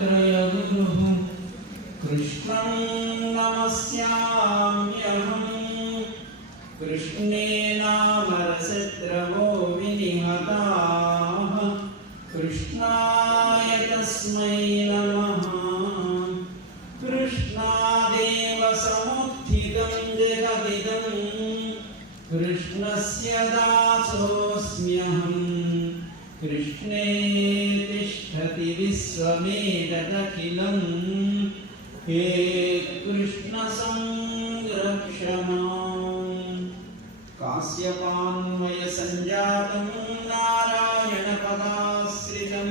त्रयगुरुः कृष्णं नमस्याम्यहम् कृष्णेनामरशत्रवो विनिहताः कृष्णाय तस्मै नमः। कृष्णादेव समुत्थितं जगदिदं कृष्णस्य दासोऽस्म्यहम् कृष्णे तिष्ठति विश्वमेतदखिलं हे कृष्ण संरक्ष माम्। काश्यपान्वय संजातं नारायणपदाश्रितं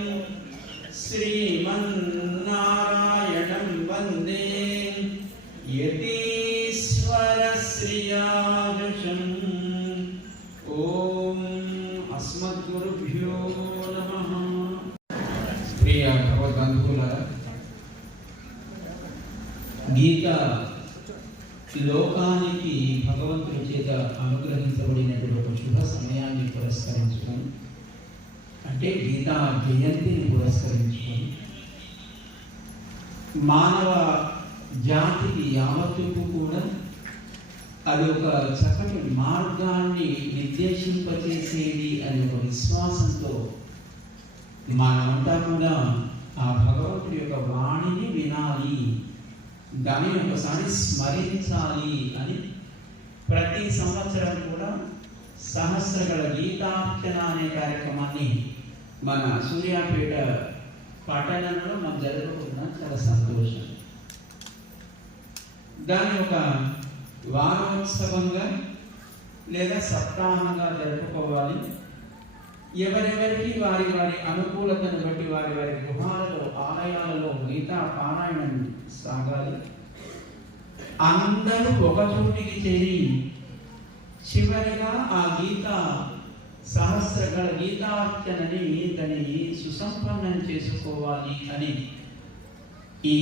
श्रीमन्नारायणं वन्दे यतीश्वर श्रियाजुषम्। ओम अस्मद्गुरुभ्यो नमः। प्रिय भगवद्बन्धुవులారా, గీత లోకానికి భగవంతుడి చేత అనుగ్రహించబడినటువంటి ఒక శుభ సమయాన్ని పురస్కరించుకొని, అంటే గీతా జయంతిని పురస్కరించుకొని మానవ జాతికి యావత్తుకు కూడా అది ఒక చక్కటి మార్గాన్ని నిర్దేశింపచేసేది అనే ఒక విశ్వాసంతో మనమంతా కూడా ఆ భగవంతుడి యొక్క వాణిని వినాలి, దానిని ఒకసారి స్మరించాలి అని ప్రతి సంవత్సరం కూడా సహస్రగల గీతార్చన అనే కార్యక్రమాన్ని మన సూర్యాపేట పట్టణంలో మనం జరుపుకుంటున్నాం. చాలా సంతోషం. దాని ఒక వారోత్సవంగా లేదా సప్తాహంగా జరుపుకోవాలి. ఎవరెవరికి వారి వారి అనుకూలతను బట్టి వారి వారి గృహాలలో ఆలయాలలో గీతా పారాయణం సాగాలి. అందరూ ఒక చోటికి చేరి చివరిగా ఆ గీత సహస్రగల గీతార్చనని దాన్ని సుసంపన్నం చేసుకోవాలి అని ఈ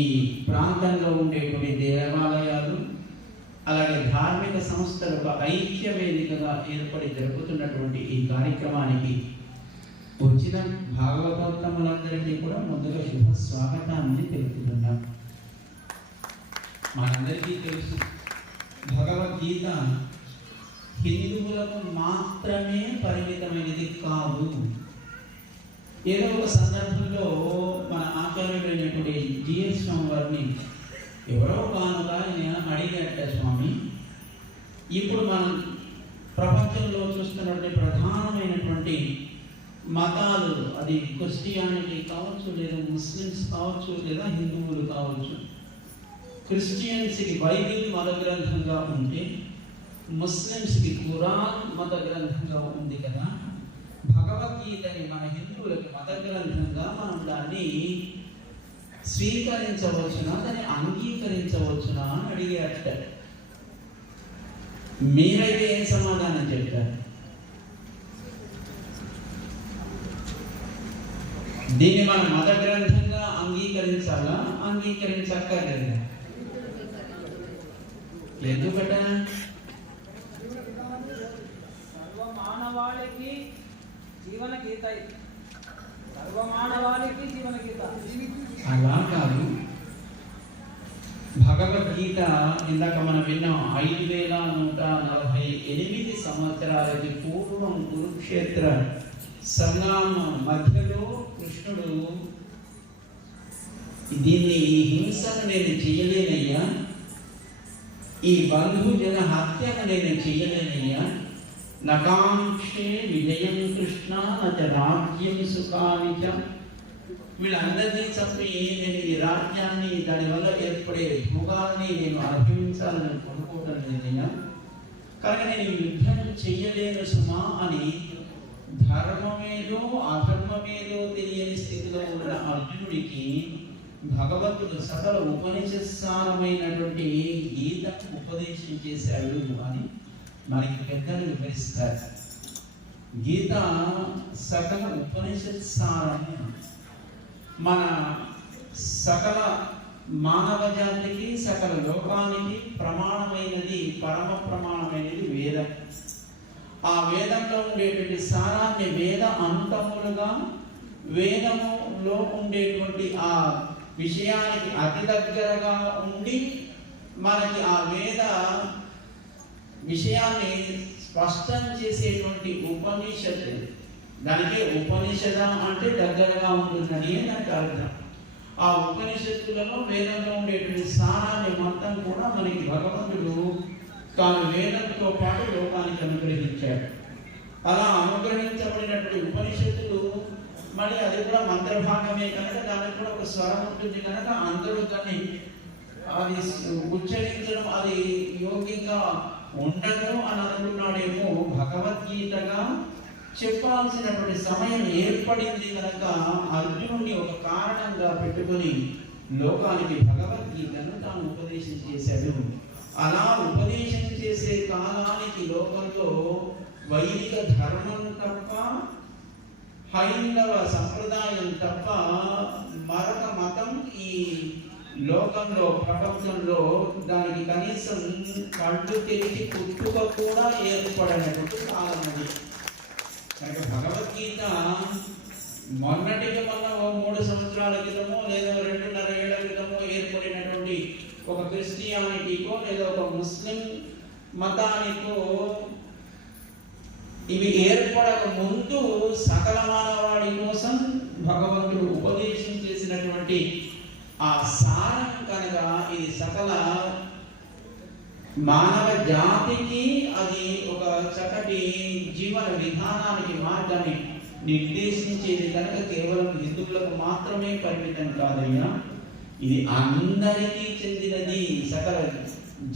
ప్రాంతంలో ఉండేటువంటి దేవాలయాలు అలాగే ధార్మిక సంస్థలకు ఐక్య వేదికగా ఏర్పడి జరుపుతున్నటువంటి ఈ కార్యక్రమానికి వచ్చిన భాగవతోత్తములందరికీ కూడా ముందుగా శుభ స్వాగతాన్ని తెలుపుతున్నాం. మనందరికీ తెలుసు, భగవద్గీత హిందువులకు మాత్రమే పరిమితమైనది కాదు. ఏదో ఒక సందర్భంలో మన ఆచార్యుడైనటువంటి జిఎస్ స్వామి వారిని ఎవరో కానుగా అడిగట, స్వామి, ఇప్పుడు మనం ప్రపంచంలో చూస్తున్నటువంటి ప్రధానమైనటువంటి మతాలు, అది క్రిస్టియానిటీ కావచ్చు, లేదా ముస్లిమ్స్ కావచ్చు, లేదా హిందువులు కావచ్చు. క్రిస్టియన్స్కి బైబిల్ మత గ్రంథంగా ఉంటే ముస్లిమ్స్కి ఖురాన్ మత గ్రంథంగా ఉంది కదా, భగవద్గీతని మన హిందువులకి మత గ్రంథంగా మనం దాన్ని స్వీకరించవచ్చునా, దాన్ని అంగీకరించవచ్చునా అని అడిగారట. మీరైతే ఏం సమాధానం చెప్తారు? దీన్ని మన మత గ్రంథంగా అంగీకరించాలా, అంగీకరించక్కర్లేదా? ఎందుకట? సర్వమానవాళికి జీవన గీత, సర్వమానవాళికి జీవన గీత. అలా కాదు. భగవద్గీత ఇందాక మనం విన్నాం, 5148 సంవత్సరాలకి పూర్వం కురుక్షేత్ర సంగ్రామ మధ్యలో కృష్ణుడు దీన్ని, ఈ హింసను నేను చేయలేనయ్యా, ఈ బంధుజన హత్యను నేను చేయలేనయ్యా, నకాంక్షే విజయం కృష్ణ నచ రాజ్యం సుఖాని చ, వీళ్ళందరినీ చంపి నేను ఈ రాజ్యాన్ని, దానివల్ల ఏర్పడే భోగాల్ని నేను అనుభవించాలని కొనుక్కోవడం లేదయ్యా, కానీ నేను యుద్ధం చెయ్యలేను సుమా అని ధర్మమేదో అధర్మమేదో తెలియని స్థితిలో ఉన్న అర్జునుడికి భగవంతుడు సకల ఉపనిషత్సారమైనటువంటి గీతను ఉపదేశం చేశాడు అని మనకి పెద్దలు వివరిస్తారు. గీత సకల ఉపనిషత్సారము, మన సకల మానవ జాతికి, సకల లోకానికి ప్రమాణమైనది, పరమ ప్రమాణమైనది వేదం. ఆ వేదంలో ఉండేటువంటి సారాన్ని వేద అంతములుగా, వేదములో ఉండేటువంటి ఆ విషయానికి అతి దగ్గరగా ఉండి మనకి ఆ వేద విషయాన్ని స్పష్టం చేసేటువంటి ఉపనిషత్తు, దానికి ఉపనిషద అంటే దగ్గరగా ఉంటుందని నాకు అర్థం. ఆ ఉపనిషత్తులలో వేదంలో ఉండేటువంటి సారాన్ని మొత్తం కూడా మనకి భగవంతుడు తాను వేదంతో పాటు లోకానికి అనుగ్రహించాడు. అలా అనుగ్రహించబడినటువంటి ఉపనిషత్తులు మళ్ళీ అది కూడా మంత్రభాగమే కనుక దానికి కూడా ఒక స్వరం ఉంటుంది కనుక అందరూ దాన్ని అది ఉచ్చరించడం అది యోగ్యంగా ఉండదు అని అనుకున్నాడేమో. భగవద్గీతగా చెప్పాల్సినటువంటి సమయం ఏర్పడింది కనుక అర్జునుడిని ఒక కారణంగా పెట్టుకొని లోకానికి భగవద్గీతను తాను ఉపదేశం చేశాడు. అలా ఉపదేశం చేసే కాలానికి లోకంలో వైదిక ధర్మం తప్ప, హైందవ సంప్రదాయం తప్ప మరొక మతం ఈ లోకంలో ప్రపంచంలో దానికి కనీసం కళ్ళు తెరిచి పుట్టుక కూడా ఏర్పడినటువంటి కాలం అది. కనుక భగవద్గీత మొన్నటికి మొన్న 3 సంవత్సరాల క్రితమో లేదా 2.5 ఏళ్ల క్రితమో ఏర్పడినటువంటి ఒక క్రిస్టియానిటీకో లేదా ఒక ముస్లిం మతానికో ఇవి ఏర్పడక ముందు సకల మానవాడి కోసం భగవంతుడు ఉపదేశం చేసినటువంటి ఆ సారం కనుక ఇది సకల మానవ జాతికి అది ఒక చక్కటి జీవన విధానానికి మార్గాన్ని నిర్దేశించేది కనుక కేవలం హిందువులకు మాత్రమే పరిమితం కాదయ్యా, ఇది అందరికీ చెందినది, సకల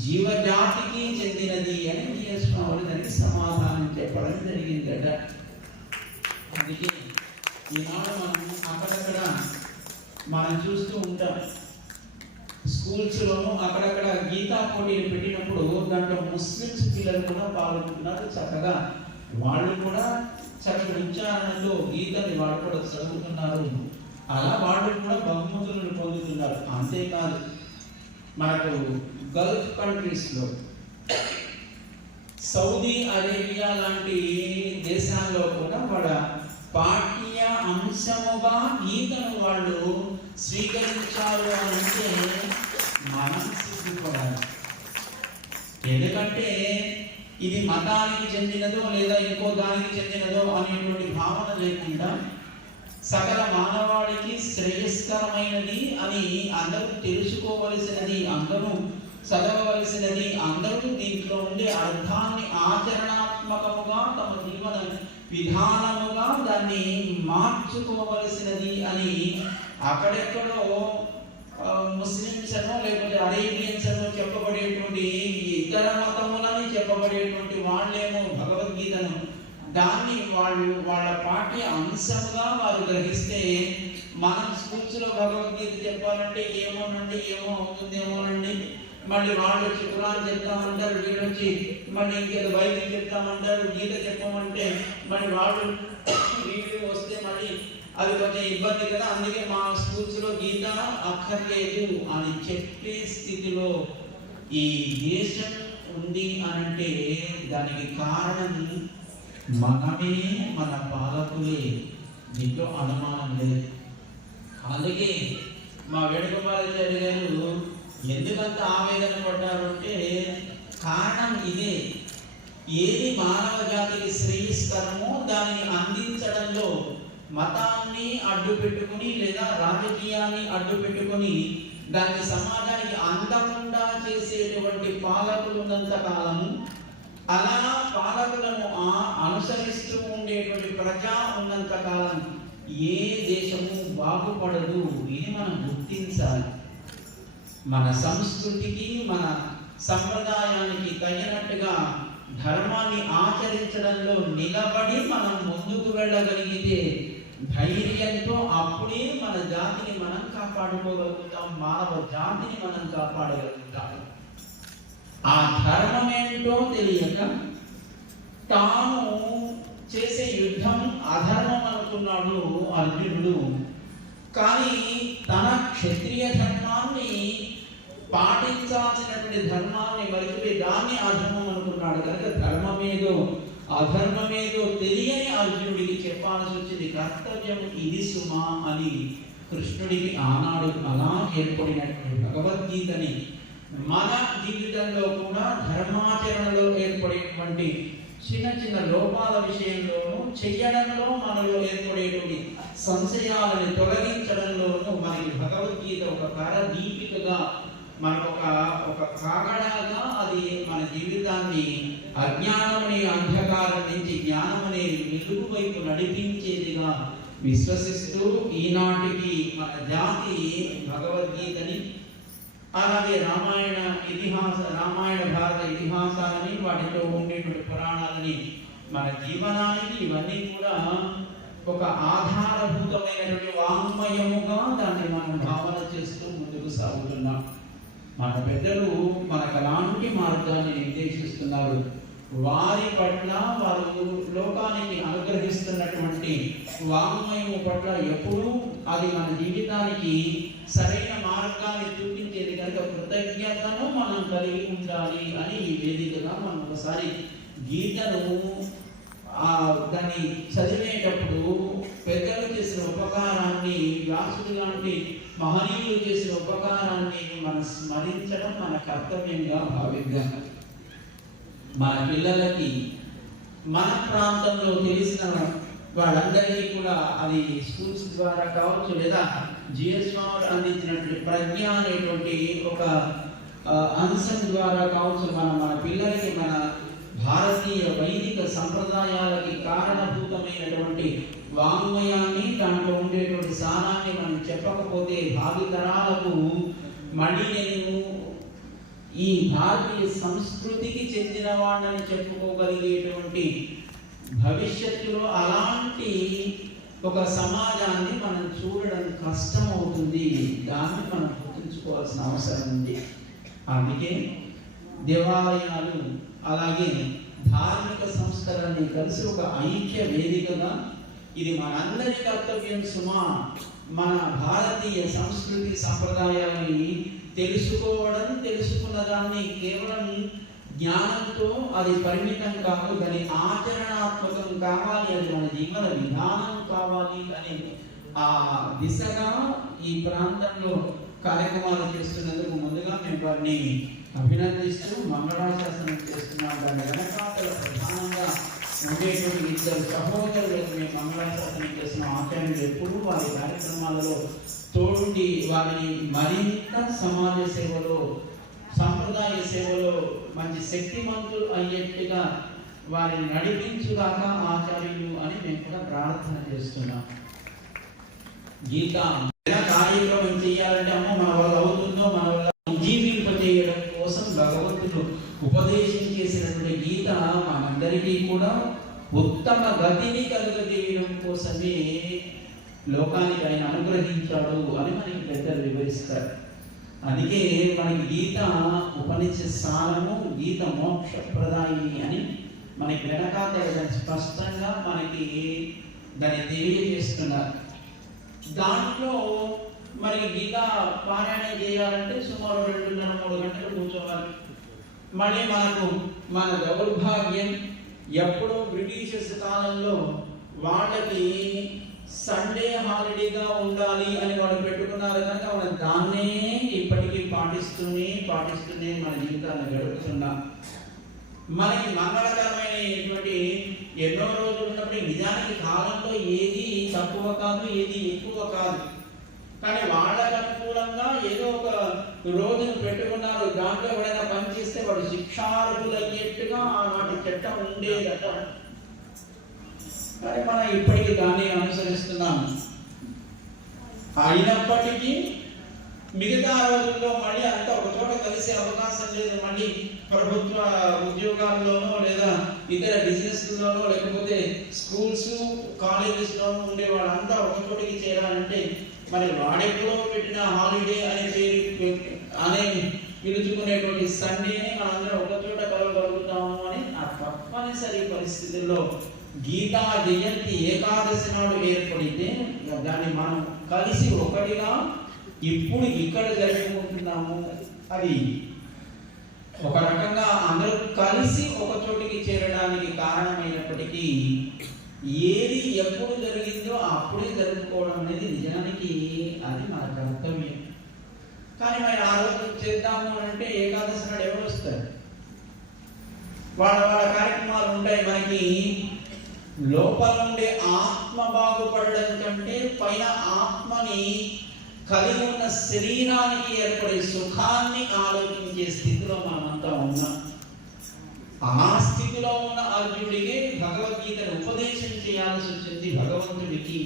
జీవజాతికి చెందినది అని జీఎస్వామి దానికి సమాధానం చెప్పడం జరిగిందట. అందుకే ఈనాడు అక్కడక్కడ మనం చూస్తూ ఉంటాం, స్కూల్స్లోనూ అక్కడక్కడ గీతా పోటీలు పెట్టినప్పుడు దాంట్లో ముస్లిమ్స్ పిల్లలు కూడా పాల్గొంటున్నారు. చక్కగా వాళ్ళు కూడా చక్కటి ఉచ్చారణతో గీతని వాళ్ళు కూడా చదువుతున్నారు. అలా వాళ్ళు కూడా బహుమతులను పొందుతున్నారు. అంతేకాదు మనకు గల్ఫ్ కంట్రీస్లో సౌదీ అరేబియా లాంటి దేశాల్లో కూడా వాళ్ళ పాఠ్య అంశముగా గీతను వాళ్ళు స్వీకరించారు అంటే మనం సిగ్గుపడాలి. ఎందుకంటే ఇది మతానికి చెందినదో లేదా ఇంకో దానికి చెందినదో అనేటువంటి భావన లేకుండా సకల మానవాళికి శ్రేయస్కరమైనది అని అందరూ తెలుసుకోవలసినది, అందరూ చదవవలసినది, అందరూ దీంట్లో ఉండే అర్థాన్ని ఆచరణాత్మకముగా తమ జీవన విధానముగా దాన్ని మార్చుకోవలసినది అని అక్కడెక్కడో ముస్లిమ్స్ అనో లేకపోతే అరేబియన్స్ అనో చెప్పబడేటువంటి ఇతర మతములని చెప్పబడేటువంటి వాళ్ళేమో భగవద్గీతను దాన్ని వాళ్ళ పాఠ్య అంశంగా వారు గ్రహిస్తే, మనం స్కూల్స్లో భగవద్గీత చెప్పాలంటే ఏమో అవుతుందేమోనండి, మళ్ళీ వాళ్ళు వచ్చి ఖురాన్ చెప్తామంటారు, వీళ్ళు వచ్చి మళ్ళీ ఇంకేదో బైబిల్ చెప్తామంటారు, గీత చెప్పమంటే మళ్ళీ వాళ్ళు వీళ్ళు వస్తే మళ్ళీ అది కొంచెం ఇబ్బంది కదా, అందుకే మా స్కూల్స్లో గీత అక్కర్లేదు అని చెప్పే స్థితిలో ఈ దేశం ఉంది అనంటే దానికి కారణం మనమే, మన పాలకులే, దీంట్లో అనుమానం లేదు. అందుకే మా వేణుగోపాలాచార్య గారు ఎందుకంత ఆవేదన పడ్డారు అంటే కారణం ఇదే. ఏది మానవ జాతికి శ్రేయస్కరమో దానిని అందించడంలో మతాన్ని అడ్డు పెట్టుకుని లేదా రాజకీయాన్ని అడ్డు పెట్టుకుని దాన్ని సమాజానికి అందకుండా చేసేటువంటి పాలకులు ఉన్నంత కాలము, అలా పాలకులను అనుసరిస్తూ ఉండేటువంటి ప్రజా ఉన్నంత కాలం ఏ దేశము బాగుపడదు. ఇది మనం గుర్తించాలి. మన సంస్కృతికి మన సంప్రదాయానికి తగినట్టుగా ధర్మాన్ని ఆచరించడంలో నిలబడి మనం ముందుకు వెళ్ళగలిగితే ధైర్యంతో అప్పుడే మన జాతిని మనం కాపాడుకోగలుగుతాం, మానవ జాతిని మనం కాపాడగలుగుతాం. ఆ ధర్మం ఏంటో తెలియక తాను చేసే యుద్ధం అధర్మం అనుకున్నాడు అర్జునుడు. కానీ తన క్షత్రియ ధర్మాన్ని పాటించాల్సినటువంటి ధర్మాన్ని మరిచిపోయి దాన్ని అధర్మం అనుకున్నాడు కనుక ధర్మమేదో అధర్మమేదో తెలియని అర్జునుడికి చెప్పాల్సి వచ్చింది. కర్తవ్యం ఇది సుమా అని కృష్ణుడికి ఆనాడు అలా ఏర్పడినటువంటి భగవద్గీతని మన జీవితంలో కూడా ధర్మాచరణలో ఏర్పడేటువంటి చిన్న చిన్న లోపాల విషయంలోనూ చెయ్యడంలో మనలో ఏర్పడేటువంటి సంశయాలను తొలగించడంలోనూ మనకి భగవద్గీత ఒక కరదీపికగా మన ఒక కాగడాగా అది మన జీవితాన్ని అజ్ఞానం అనే అంధకారం నుంచి జ్ఞానం అనే వెలుగు వైపు నడిపించేదిగా విశ్వసిస్తూ ఈనాటికి మన జాతి భగవద్గీతని అలాగే రామాయణ భారత ఇతిహాసాలని వాటిలో ఉండేటువంటి పురాణాలని మన జీవనానికి ఇవన్నీ కూడా ఒక ఆధారభూతమైనటువంటి వాంగ్మయముగా దాన్ని మనం భావన చేస్తూ ముందుకు సాగుతున్నాం. మన పెద్దలు మనకు అలాంటి మార్గాన్ని నిర్దేశిస్తున్నారు. వారి పట్ల వారు లోకానికి అనుగ్రహిస్తున్నటువంటి వాంగ్మయము పట్ల ఎప్పుడూ అది మన జీవితానికి సరైన మార్గాన్ని చూపించేది కనుక కృతజ్ఞతను మనం కలిగి ఉండాలి అని ఈ వేదికగా మనం ఒకసారి గీతను దాన్ని చదివేటప్పుడు పెద్దలు చేసిన ఉపకారాన్ని, వ్యాసుడు లాంటి మహనీయులు చేసిన ఉపకారాన్ని మనం స్మరించడం మన కర్తవ్యంగా భావిద్దాం. మన పిల్లలకి మన ప్రాంతంలో తెలిసిన వాళ్ళందరికీ కూడా అది స్కూల్స్ ద్వారా కావచ్చు లేదా జిఎస్ వారు అందించినటువంటి ప్రజ్ఞ అనేటువంటి ఒక అంశం ద్వారా కావచ్చు మన పిల్లలకి మన భారతీయ వైదిక సంప్రదాయాలకి కారణభూతమైనటువంటి వాంగ్మయాన్ని, దాంట్లో ఉండేటువంటి సారాన్ని మనం చెప్పకపోతే భావితరాలకు మళ్ళీ నేను ఈ భారతీయ సంస్కృతికి చెందిన వాళ్ళని చెప్పుకోగలిగేటువంటి భవిష్యత్తులో అలాంటి ఒక సమాజాన్ని మనం చూడడం కష్టం అవుతుంది. దాన్ని మనం గుర్తుంచుకోవాల్సిన అవసరం ఉంది. అందుకే దేవాలయాలు అలాగే ధార్మిక సంస్కరణని కలిసి ఒక ఐక్య వేదికగా ఇది మనందరి కర్తవ్యం సుమా. మన భారతీయ సంస్కృతి సంప్రదాయాన్ని తెలుసుకోవడం, తెలుసుకున్న దాన్ని కేవలం జ్ఞానంతో అది పరిమితం కాదు, దాని ఆచరణాత్మకం కావాలి, అది మన జీవన విధానం కావాలి అని ఆ దిశగా ఈ ప్రాంతంలో కార్యక్రమాలు చేస్తున్నందుకు ముందుగా మేము వారిని అభినందిస్తూ మంగళాశాసనం చేస్తున్నాం. దాని వెనకాతల ప్రధానంగా ఉండేటువంటి ఇద్దరు సహోదరులకు మేము మంగళాశాసనం చేసిన ఆచార్యులు ఎప్పుడు వారి కార్యక్రమాలలో తోడుండి వారిని మరింత సమాజ సేవలో, సంప్రదాయ సేవలో మంచి శక్తిమంతులు అయ్యేట్టుగా వారిని నడిపించుగాక ఆచార్యులు అని మేము కూడా ప్రార్థన చేస్తున్నాం. గీత కార్యక్రమం చేయాలంటే అమ్మో మన వల్ల అవుతుందో, మన వల్ల జీవింపజేయడం కోసం భగవంతుడు ఉపదేశం చేసినటువంటి గీత మనందరికీ కూడా ఉత్తమ గతిని కలుగజేయడం కోసమే లోకానికి ఆయన అనుగ్రహించాడు అని మనకి పెద్దలు వివరిస్తారు. అందుకే మనకి గీత ఉపనిష సారము, గీత మోక్షప్రదాయిని అని మనకి వెనకాల స్పష్టంగా మనకి దాన్ని తెలియజేస్తున్నారు. దాంట్లో మరి గీత పారాయణం చేయాలంటే సుమారు 2.5-3 గంటలు కూర్చోవాలి. మళ్ళీ మన దౌర్భాగ్యం ఎప్పుడో బ్రిటిషర్స్ కాలంలో వాళ్ళకి సండే హాలిడేగా ఉండాలి అని వాళ్ళు పెట్టుకున్నారు కనుక మనం దాన్నే ఇప్పటికీ పాటిస్తూనే మన జీవితాన్ని గడుపుతున్నాం. మనకి మంగళకరమైనటువంటి ఎన్నో రోజులు ఉన్నప్పుడు నిజానికి కాలంలో ఏది తక్కువ కాదు, ఏది ఎక్కువ కాదు. కానీ వాళ్ళకు అనుకూలంగా ఏదో ఒక రోజును పెట్టుకున్నారు. దాంట్లో ఎవరైనా పని చేస్తే వాడు శిక్షార్హులు అయ్యేట్టుగా ఆనాటి చట్టం ఉండేదట. కానీ మనం ఇప్పటికీ దాన్ని అనుసరిస్తున్నాం. అయినప్పటికీ మిగతా రోజుల్లో మళ్ళీ అంతా ఒక చోట కలిసే అవకాశం లేదు. మళ్ళీ ప్రభుత్వ ఉద్యోగాల్లోనో లేదా ఇతర బిజినెస్లోనో లేకపోతే స్కూల్స్ కాలేజెస్లోనూ ఉండే వాళ్ళంతా ఒక చోటికి చేరాలంటే మరి వాడెప్పుడో పెట్టిన హాలిడే అనే పిలుచుకునేటువంటి సండేని మనందరం ఒక చోట కలవగలుగుతాము అని ఆ తప్పనిసరి పరిస్థితుల్లో గీతా జయంతి ఏకాదశి నాడు ఏర్పడితే దాన్ని మనం కలిసి ఒకటిగా ఇప్పుడు ఇక్కడ జరుపుకుంటున్నాము. అది ఒక రకంగా అందరూ కలిసి ఒక చోటికి చేరడానికి కారణమైనప్పటికీ ఏది ఎప్పుడు జరిగిందో అప్పుడే జరుపుకోవడం అనేది నిజానికి అది మన కర్తవ్యం. కానీ మరి ఆ రోజు చేద్దాము అంటే ఏకాదశి నాడు ఎవరు వస్తారు? వాళ్ళ కార్యక్రమాలు ఉంటాయి. మనకి లోపల ఉండే ఆత్మ బాగుపడడం కంటే పైన ఆత్మని కలిగి ఉన్న శరీరానికి ఏర్పడే సుఖాన్ని ఆలోచించే స్థితిలో మనమంతా ఉన్నాం. ఆ స్థితిలో ఉన్న అర్జునుడికి భగవద్గీతను ఉపదేశం చేయాల్సి వచ్చింది భగవంతుడికి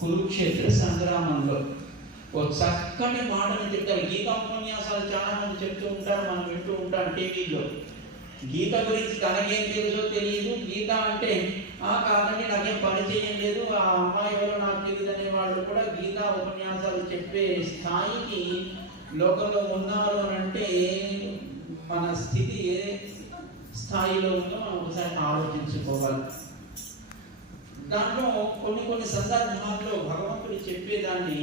కురుక్షేత్ర సంగ్రామంలో. ఓ చక్కటి మాటను చెప్తారు. గీతా ఉపన్యాసాలు చాలా మంది చెప్తూ ఉంటారు, మనం వింటూ ఉంటాం టీవీలో. గీత గురించి తనకేం తెలుసో తెలియదు, గీత అంటే కాదండి నాకేం పరిచయం లేదు, ఆ అమ్మాయి ఎవరో నాకు తెలియదు అనే వాళ్ళు కూడా గీతా ఉపన్యాసాలు చెప్పే స్థాయికి లోకంలో ఉన్నారు అని అంటే మన స్థితి ఏ స్థాయిలో ఉందో మనం ఒకసారి ఆలోచించుకోవాలి. దాంట్లో కొన్ని సందర్భాల్లో భగవంతుడు చెప్పేదాన్ని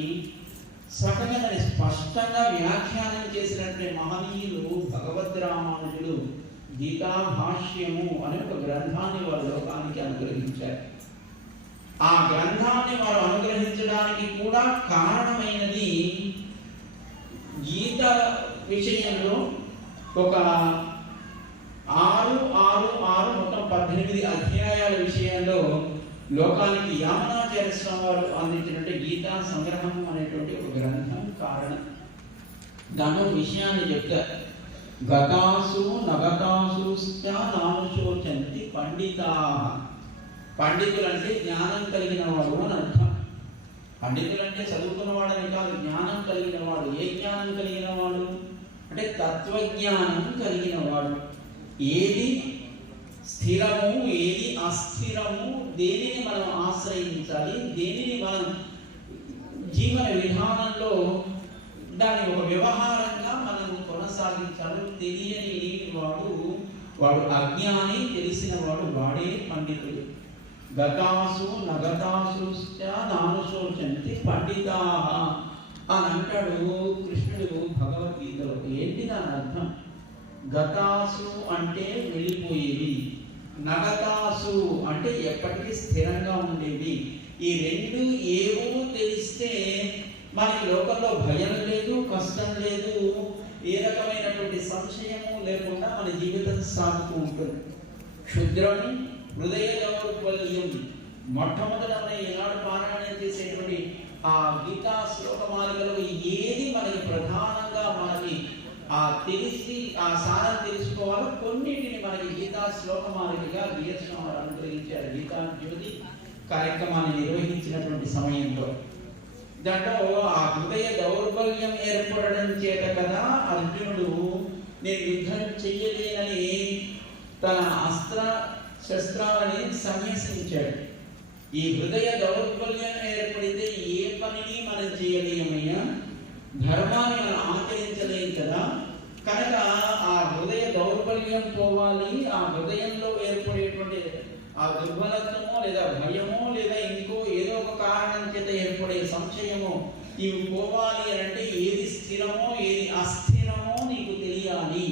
సకలంగా దాన్ని స్పష్టంగా వ్యాఖ్యానం చేసినట్టే మహనీయులు భగవద్ రామానుజులు గీతా భాష్యము అనే ఒక గ్రంథాన్ని వారు లోకానికి అనుగ్రహించారు. ఆ గ్రంథాన్ని వారు అనుగ్రహించడానికి కూడా కారణమైనది గీత విషయంలో ఒక 6 మొత్తం 18 అధ్యాయాల విషయంలో లోకానికి యామనాచార్య స్వామి వారు అందించినట్టు గీతా సంగ్రహం అనేటువంటి ఒక గ్రంథం కారణం. దాని విషయాన్ని చెప్తారు. గతాసు నగతాసు నానుశోచంతి పండితా. పండితులు అంటే జ్ఞానం కలిగిన వాడు అని అర్థం. పండితులు అంటే చదువుకున్న వాడని కాదు, జ్ఞానం కలిగిన వాడు. ఏ జ్ఞానం కలిగిన వాడు అంటే తత్వజ్ఞానం కలిగిన వాడు. ఏది స్థిరము ఏది అస్థిరము, దేనిని మనం ఆశ్రయించాలి, దేనిని మనం జీవన విధానంలో దాన్ని ఒక వ్యవహారంగా మనం కొనసాగించాలి తెలియని వాడు అజ్ఞాని, తెలిసిన వాడే పండితుడు. గతాసు నగతాసు నానుశోచంతి పండితా అని అంటాడు కృష్ణుడు భగవద్గీతలో. ఏంటి దాని అర్థం? గతాసు అంటే వెళ్ళిపోయేవి, నగతాసు అంటే ఎప్పటికీ స్థిరంగా ఉండేవి. ఈ రెండు ఏవో తెలిస్తే మనకి లోకంలో భయం లేదు, కష్టం లేదు, ఏ రకమైనటువంటి సంశయము లేకుండా మన జీవితం సాగుతూ ఉంటుంది. క్షుద్రం హృదయ దౌర్బల్యం. మొట్టమొదట ఈనాడు పారాయణం చేసేటువంటి ఆ గీతా శ్లోకమాలికలో ఏది మనకి ప్రధానంగా మనకి తెలిసి ఆ సారం తెలుసుకోవాలో కొన్నిటిని మనకి గీతా శ్లోకమాలికగా బిఎస్వామి అనుగ్రహించారు. గీతా జ్యోతి కార్యక్రమాన్ని నిర్వహించినటువంటి సమయంలో దాంట్లో ఆ హృదయ దౌర్బల్యం ఏర్పడడం చేత కదా అర్జునుడు నేను యుద్ధం చెయ్యలేనని తన అస్త్ర శస్త్రాలని సన్యసించాడు. ఈ హృదయ దౌర్బల్యం ఏర్పడితే ఏ పనిని మనం చేయలేమయ్యా, ధర్మాన్ని మనం ఆచరించలేం కదా. కనుక ఆ హృదయ దౌర్బల్యం పోవాలి, ఆ హృదయంలో ఏర్పడేటువంటి ఆ దుర్బలత్వమో లేదా భయమో లేదా ఇంకో ఏదో ఒక కారణం చేత ఏర్పడే సంశయమో ఇవి పోవాలి అని అంటే ఏది స్థిరమో ఏది అస్థిరమో నీకు తెలియాలి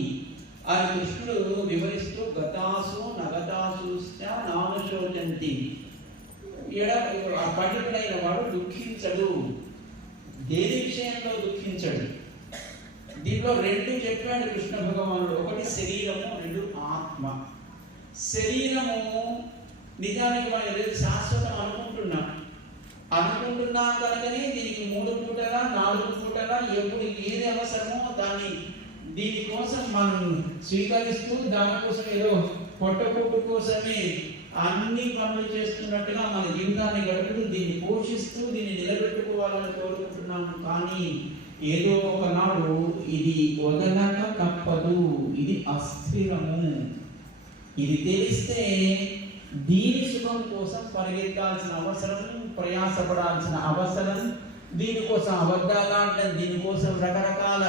అని కృష్ణుడు వివరిస్తూ గతాసు నగతాసు నానుశోచంతి. ఆ పండితుడైన వాడు దుఃఖించడు. దేని విషయంలో దుఃఖించడు? దీంట్లో రెండు చెప్పాడు కృష్ణ భగవానుడు. ఒకటి శరీరము, రెండు ఆత్మ. శరీరము నిజానికి మనం ఏదో శాశ్వతం అనుకుంటున్నాం కనుకనే దీనికి 3 పూటలా 4 పూటలా ఎప్పుడు ఏది అవసరమో దీనికోసం మనం స్వీకరిస్తూ దానికోసం ఏదో పొట్టకొట్టు కోసమే అన్ని పనులు చేస్తున్నట్టుగా మన జీవితాన్ని గడుపుతూ దీన్ని పోషిస్తూ దీన్ని నిలబెట్టుకోవాలని కోరుకుంటున్నాము. కానీ ఏదో ఒకనాడు ఇది వదలక తప్పదు, ఇది అస్థిరము. ఇది తెలిస్తే దీని సుఖం కోసం పరిగెత్తాల్సిన అవసరం, ప్రయాసపడాల్సిన అవసరం, దీనికోసం అబద్ధాలాడడం, దీనికోసం రకరకాల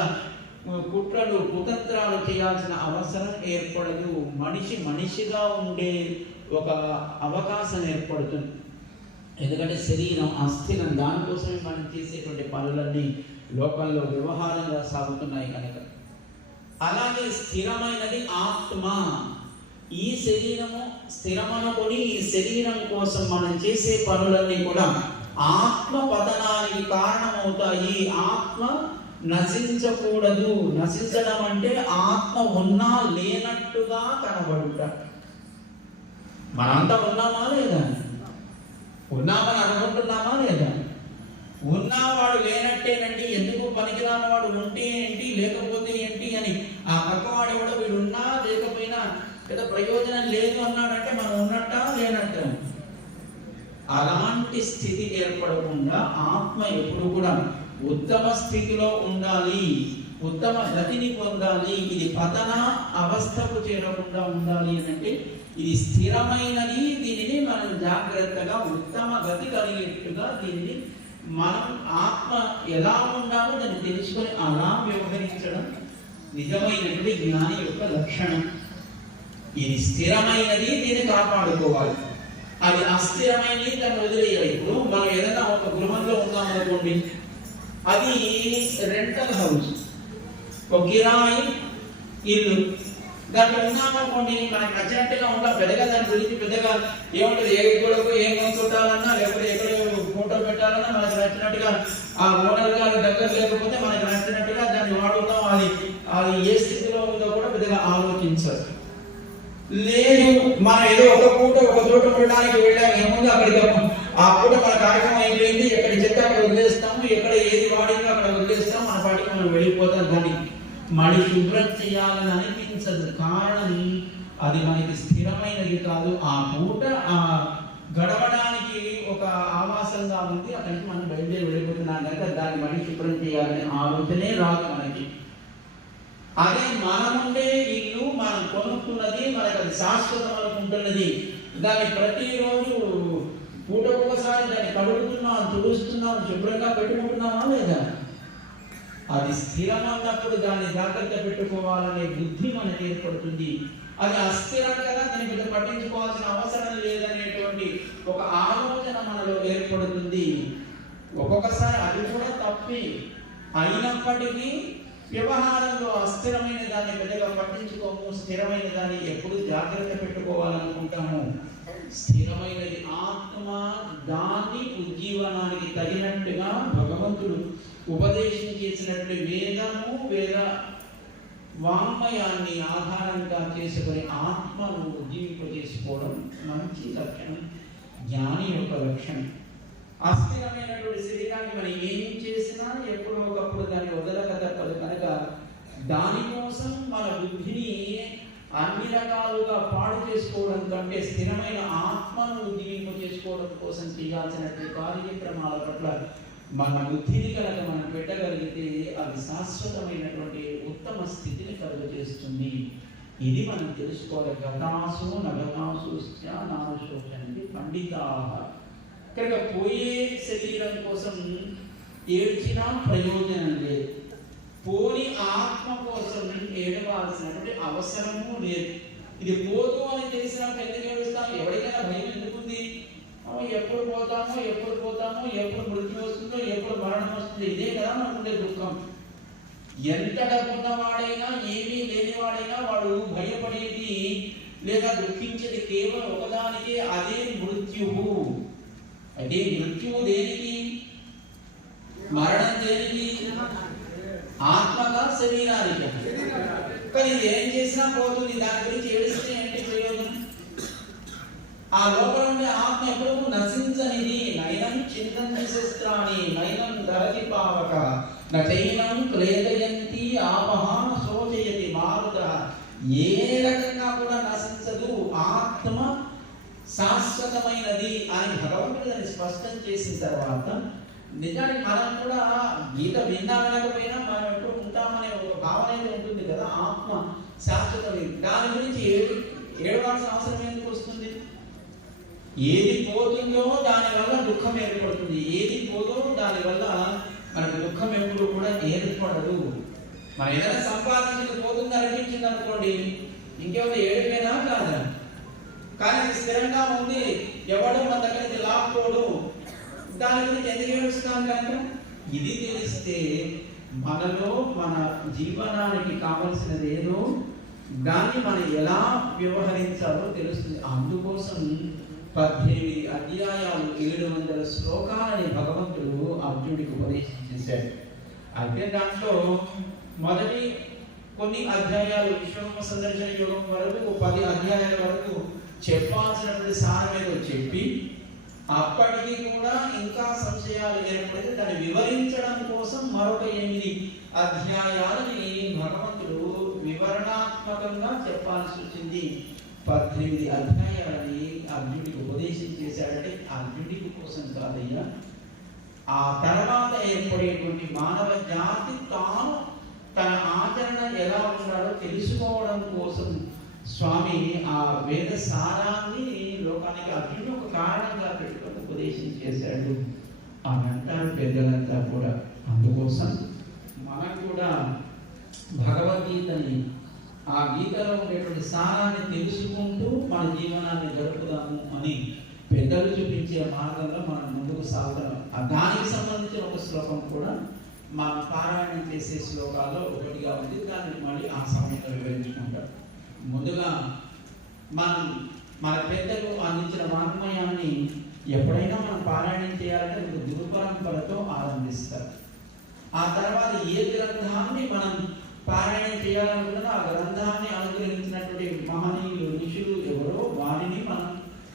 కుట్రలు కుతంత్రాలు చేయాల్సిన అవసరం ఏర్పడదు. మనిషిగా ఉండే ఒక అవకాశం ఏర్పడుతుంది. ఎందుకంటే శరీరం అస్థిరం, దానికోసమే మనం చేసేటువంటి పనులన్నీ లోకంలో వ్యవహారంగా సాగుతున్నాయి కనుక. అలాగే స్థిరమైనది ఆత్మ. ఈ శరీరము స్థిరమనుకొని ఈ శరీరం కోసం మనం చేసే పనులన్నీ కూడా ఆత్మ పతనానికి కారణమవుతాయి. ఆత్మ నశించకూడదు. నశించడం అంటే ఆత్మ ఉన్నా లేనట్టుగా కనబడుట. మనంతా ఉన్నామా లేదా? ఉన్నామని అనుకుంటున్నామా లేదా? ఉన్నవాడు లేనట్టేనండి, ఎందుకు పనికిరాని వాడు ఉంటే ఏంటి లేకపోతే ఏంటి అని ఆ పక్కవాడు కూడా వీడు ఉన్నా లేకపోయినా లేదా ప్రయోజనం లేదు అన్నాడంటే మనం ఉన్నట్ట లేనట్ట. అలాంటి స్థితి ఏర్పడకుండా ఆత్మ ఎప్పుడు కూడా ఉత్తమ స్థితిలో ఉండాలి, ఉత్తమ గతిని పొందాలి. ఇది పతన అవస్థకు చేరకుండా ఉండాలి అని అంటే ఇది స్థిరమైనది. దీనిని మనం జాగ్రత్తగా ఉత్తమ గతి కలిగేట్టుగా దీనిని మనం ఆత్మ ఎలా ఉండాలో దాన్ని తెలుసుకొని అలా వ్యవహరించడం నిజమైనటువంటి జ్ఞాని యొక్క లక్షణం. ఇది స్థిరమైనది, దీన్ని కాపాడుకోవాలి. అది అస్థిరమైనది దాన్ని వదిలేయాలి. ఇప్పుడు మనం ఏదైనా ఒక గృహంలో ఉన్నామనుకోండి, అది రెంటల్ హౌస్, ఒక కిరాయి ఇల్లు. దాంట్లో ఉన్నామనుకోండి, మనకు నచ్చినట్టుగా ఉంటాం. పెద్దగా దాని గురించి పెద్దగా ఏముంటుంది, ఏ గోడకు ఏం చుట్టాలన్నా లేకపోతే ఎక్కడ ఫోటో పెట్టాలన్నా మనకు నచ్చినట్టుగా ఆ ఓనర్ గారి దగ్గర లేకపోతే మనకు నచ్చినట్టుగా దాన్ని వాడుతాం. అది ఏ స్థితిలో ఉందో కూడా పెద్దగా ఆలోచించరు. లేదు, మనం ఏదో ఒక పూట ఒక చోట ఉండడానికి వెళ్ళాము, ఏముంది అక్కడికి ఆ పూట మన కార్యక్రమం అయిపోయింది, ఎక్కడ చెత్త అక్కడ వదిలేస్తాము, ఎక్కడ ఏది వాడిందో అక్కడ వదిలేస్తాము, మన పాటికి మనం వెళ్ళిపోతాం. దాన్ని మళ్ళీ శుభ్రం చేయాలని అనిపించదు. కారణం అది మనకి స్థిరమైనది కాదు. ఆ పూట ఆ గడవడానికి ఒక ఆవాసంగా ఉంది, అక్కడి నుంచి మనం బయలుదేరి వెళ్ళిపోతున్నాం కనుక దాన్ని మళ్ళీ శుభ్రం చేయాలనే ఆలోచనే రాదు మనకి. అదే మనముండే ఇల్లు మనం కొనుక్కున్నది, మనకు అది శాశ్వతం అనుకుంటున్నది. దాన్ని ప్రతిరోజు పూటకొకసారి దాన్ని కడుగుతున్నాం, తుడుస్తున్నాం, శుభ్రంగా పెట్టుకుంటున్నామా లేదా? అది స్థిరం అన్నప్పుడు దాన్ని జాగ్రత్త పెట్టుకోవాలనే బుద్ధి మనకు ఏర్పడుతుంది. అది అస్థిరం కదా, దీన్ని పట్టించుకోవాల్సిన అవసరం లేదనేటువంటి ఒక ఆలోచన మనలో ఏర్పడుతుంది. ఒక్కొక్కసారి అది కూడా తప్పి అయినప్పటికీ వ్యవహారంలో అస్థిరమైన దాన్ని పెద్దగా పట్టించుకోము, స్థిరమైన దాన్ని ఎప్పుడు జాగ్రత్త పెట్టుకోవాలనుకుంటాము. స్థిరమైనది ఆత్మ, దాన్ని ఉజ్జీవనానికి తగినట్టుగా భగవంతుడు ఉపదేశం చేసినట్లు వేదము, వేద వాంగ్మయాన్ని ఆధారంగా చేసుకుని ఆత్మను ఉజ్జీవింపజేసుకోవడం మంచి లక్షణం, జ్ఞాని యొక్క లక్షణం. అస్థిరమైనటువంటి శరీరాన్ని మనం ఏం చేసినా ఎప్పుడో ఒకప్పుడు దాన్ని వదలక తప్పదు కనుక దానికోసం మన బుద్ధిని అన్ని రకాలుగా పాడు చేసుకోవడం కంటే స్థిరమైన ఆత్మను ఉజ్జీవింప చేసుకోవడం కోసం చేయాల్సినటువంటి కార్యక్రమాల పట్ల మన బుద్ధిని కనుక మనం పెట్టగలిగితే అది శాశ్వతమైనటువంటి ఉత్తమ స్థితిని కలుగజేస్తుంది. ఇది మనం తెలుసుకోవాలి. గతాసు నగతాసు నాశోషండి పండితాః. కనుక పోయే శరీరం కోసం ఏడ్చినా ప్రయోజనం లేదు, పోని ఆత్మ కోసం ఏడవాల్సినటువంటి అవసరము లేదు. ఇది పోదు అని తెలిసినప్పుడు ఎందుకు ఏడుస్తాం? ఎవరికైనా భయం ఎందుకుంది? ఎప్పుడు పోతామో ఎప్పుడు మృత్యు వస్తుందో, ఎప్పుడు మరణం వస్తుందో, ఇదే కదా మనకుండే దుఃఖం. ఎంత డబ్బున్నవాడైనా ఏమీ లేనివాడైనా వాడు భయపడేది లేదా దుఃఖించేది కేవలం ఒకదానికే, అదే మృత్యువు. అదే మృత్యువు దేనికి? మరణం దేనికి? ఆత్మగా శరీరానికి. కానీ ఇది ఏం చేసినా పోతుంది, దాని గురించి ఏడిస్తే ఏంటి ప్రయోజనం? ఆ లోపల ఉండే ఆత్మ ఎప్పుడు నశించనిది. నయనం చింతన శస్త్రాన్ని నయనం దహతి పావక నైనం ప్రేతయంతి ఆపహ శోచయతి మారుత. ఏ రకంగా కూడా నశించదు. ఆత్మ శాశ్వతమైనది అని భగవంతుడు దాన్ని స్పష్టం చేసిన తర్వాత నిజానికి మనం కూడా గీత విన్నా వినకపోయినా మనం ఎప్పుడు ఉంటామనే ఒక భావన అయితే ఉంటుంది కదా. ఆత్మ శాశ్వతమైనది, దాని గురించి ఏడవాల్సిన అవసరం ఎందుకు వస్తుంది? ఏది పోతుందో దానివల్ల దుఃఖం ఏర్పడుతుంది, ఏది పోదో దానివల్ల మనకు దుఃఖం ఎప్పుడు కూడా ఏర్పడదు. మనం ఏదైనా సంపాదించింది పోతుంది అనిపించింది అనుకోండి, ఇంకేమైనా ఏడిపోయినా కాదా? కానీ ఇది స్థిరంగా ఉంది, ఎవడో మన దగ్గరికి లాక్కోడు, దాని గురించి ఎందుకు ఏడుస్తాం కనుక ఇది తెలిస్తే మనలో మన జీవనానికి కావలసినది ఏదో దాన్ని మనం ఎలా వ్యవహరించాలో తెలుస్తుంది. అందుకోసం 18 అధ్యాయాలు 700 శ్లోకాలని భగవంతుడు అర్జునుడికి ఉపదేశం చేశాడు. అయితే దాంట్లో మొదటి కొన్ని అధ్యాయాలు విశ్వకర్మ సందర్శన యోగం వరకు 10 అధ్యాయాల వరకు చెప్పాల్సినటువంటి సారమేదో చెప్పి, అప్పటికి కూడా ఇంకా సంశయాలు ఏర్పడితే దాన్ని వివరించడం కోసం మరొక 8 అధ్యాయాలని భగవంతుడు వివరణాత్మకంగా చెప్పాల్సి వచ్చింది. 18 అధ్యాయాలని అర్జునుడికి ఉపదేశం చేశాడంటే అర్జునుడి కోసం కాదయ్యా, ఆ తర్వాత ఏర్పడేటువంటి మానవ జాతి తాను తన ఆచరణ ఎలా ఉండాలో తెలుసుకోవడం కోసం స్వామి ఆ వేద సారాన్ని లోకానికి అర్జునుడు ఒక కారణంగా పెట్టుకొని ఉపదేశం చేశాడు అని అంటారు పెద్దలంతా కూడా. అందుకోసం మనం కూడా భగవద్గీతని, ఆ గీతలో ఉండేటువంటి సారాన్ని తెలుసుకుంటూ మన జీవనాన్ని గడుపుదాము అని పెద్దలు చూపించే మార్గంలో మనం ముందుకు సాగుతాం. దానికి సంబంధించిన ఒక శ్లోకం కూడా మనం పారాయణం చేసే శ్లోకాల్లో ఒకటిగా ఉంది. దాన్ని మళ్ళీ ఆ సమయంలో వివరించుకుంటాం. ముందుగా మన పెద్దలు అందించిన వాంగ్మయాన్ని ఎప్పుడైనా మనం పారాయణం చేయాలంటే ముందు గురు పరంపరతో ఆరంభిస్తారు. ఆ తర్వాత ఏ గ్రంథాన్ని మనం పారాయణం చేయాలనుకున్నా ఆ గ్రంథాన్ని అనుగ్రహించినటువంటి మహనీయులు ఋషులు ఎవరో వారిని మనం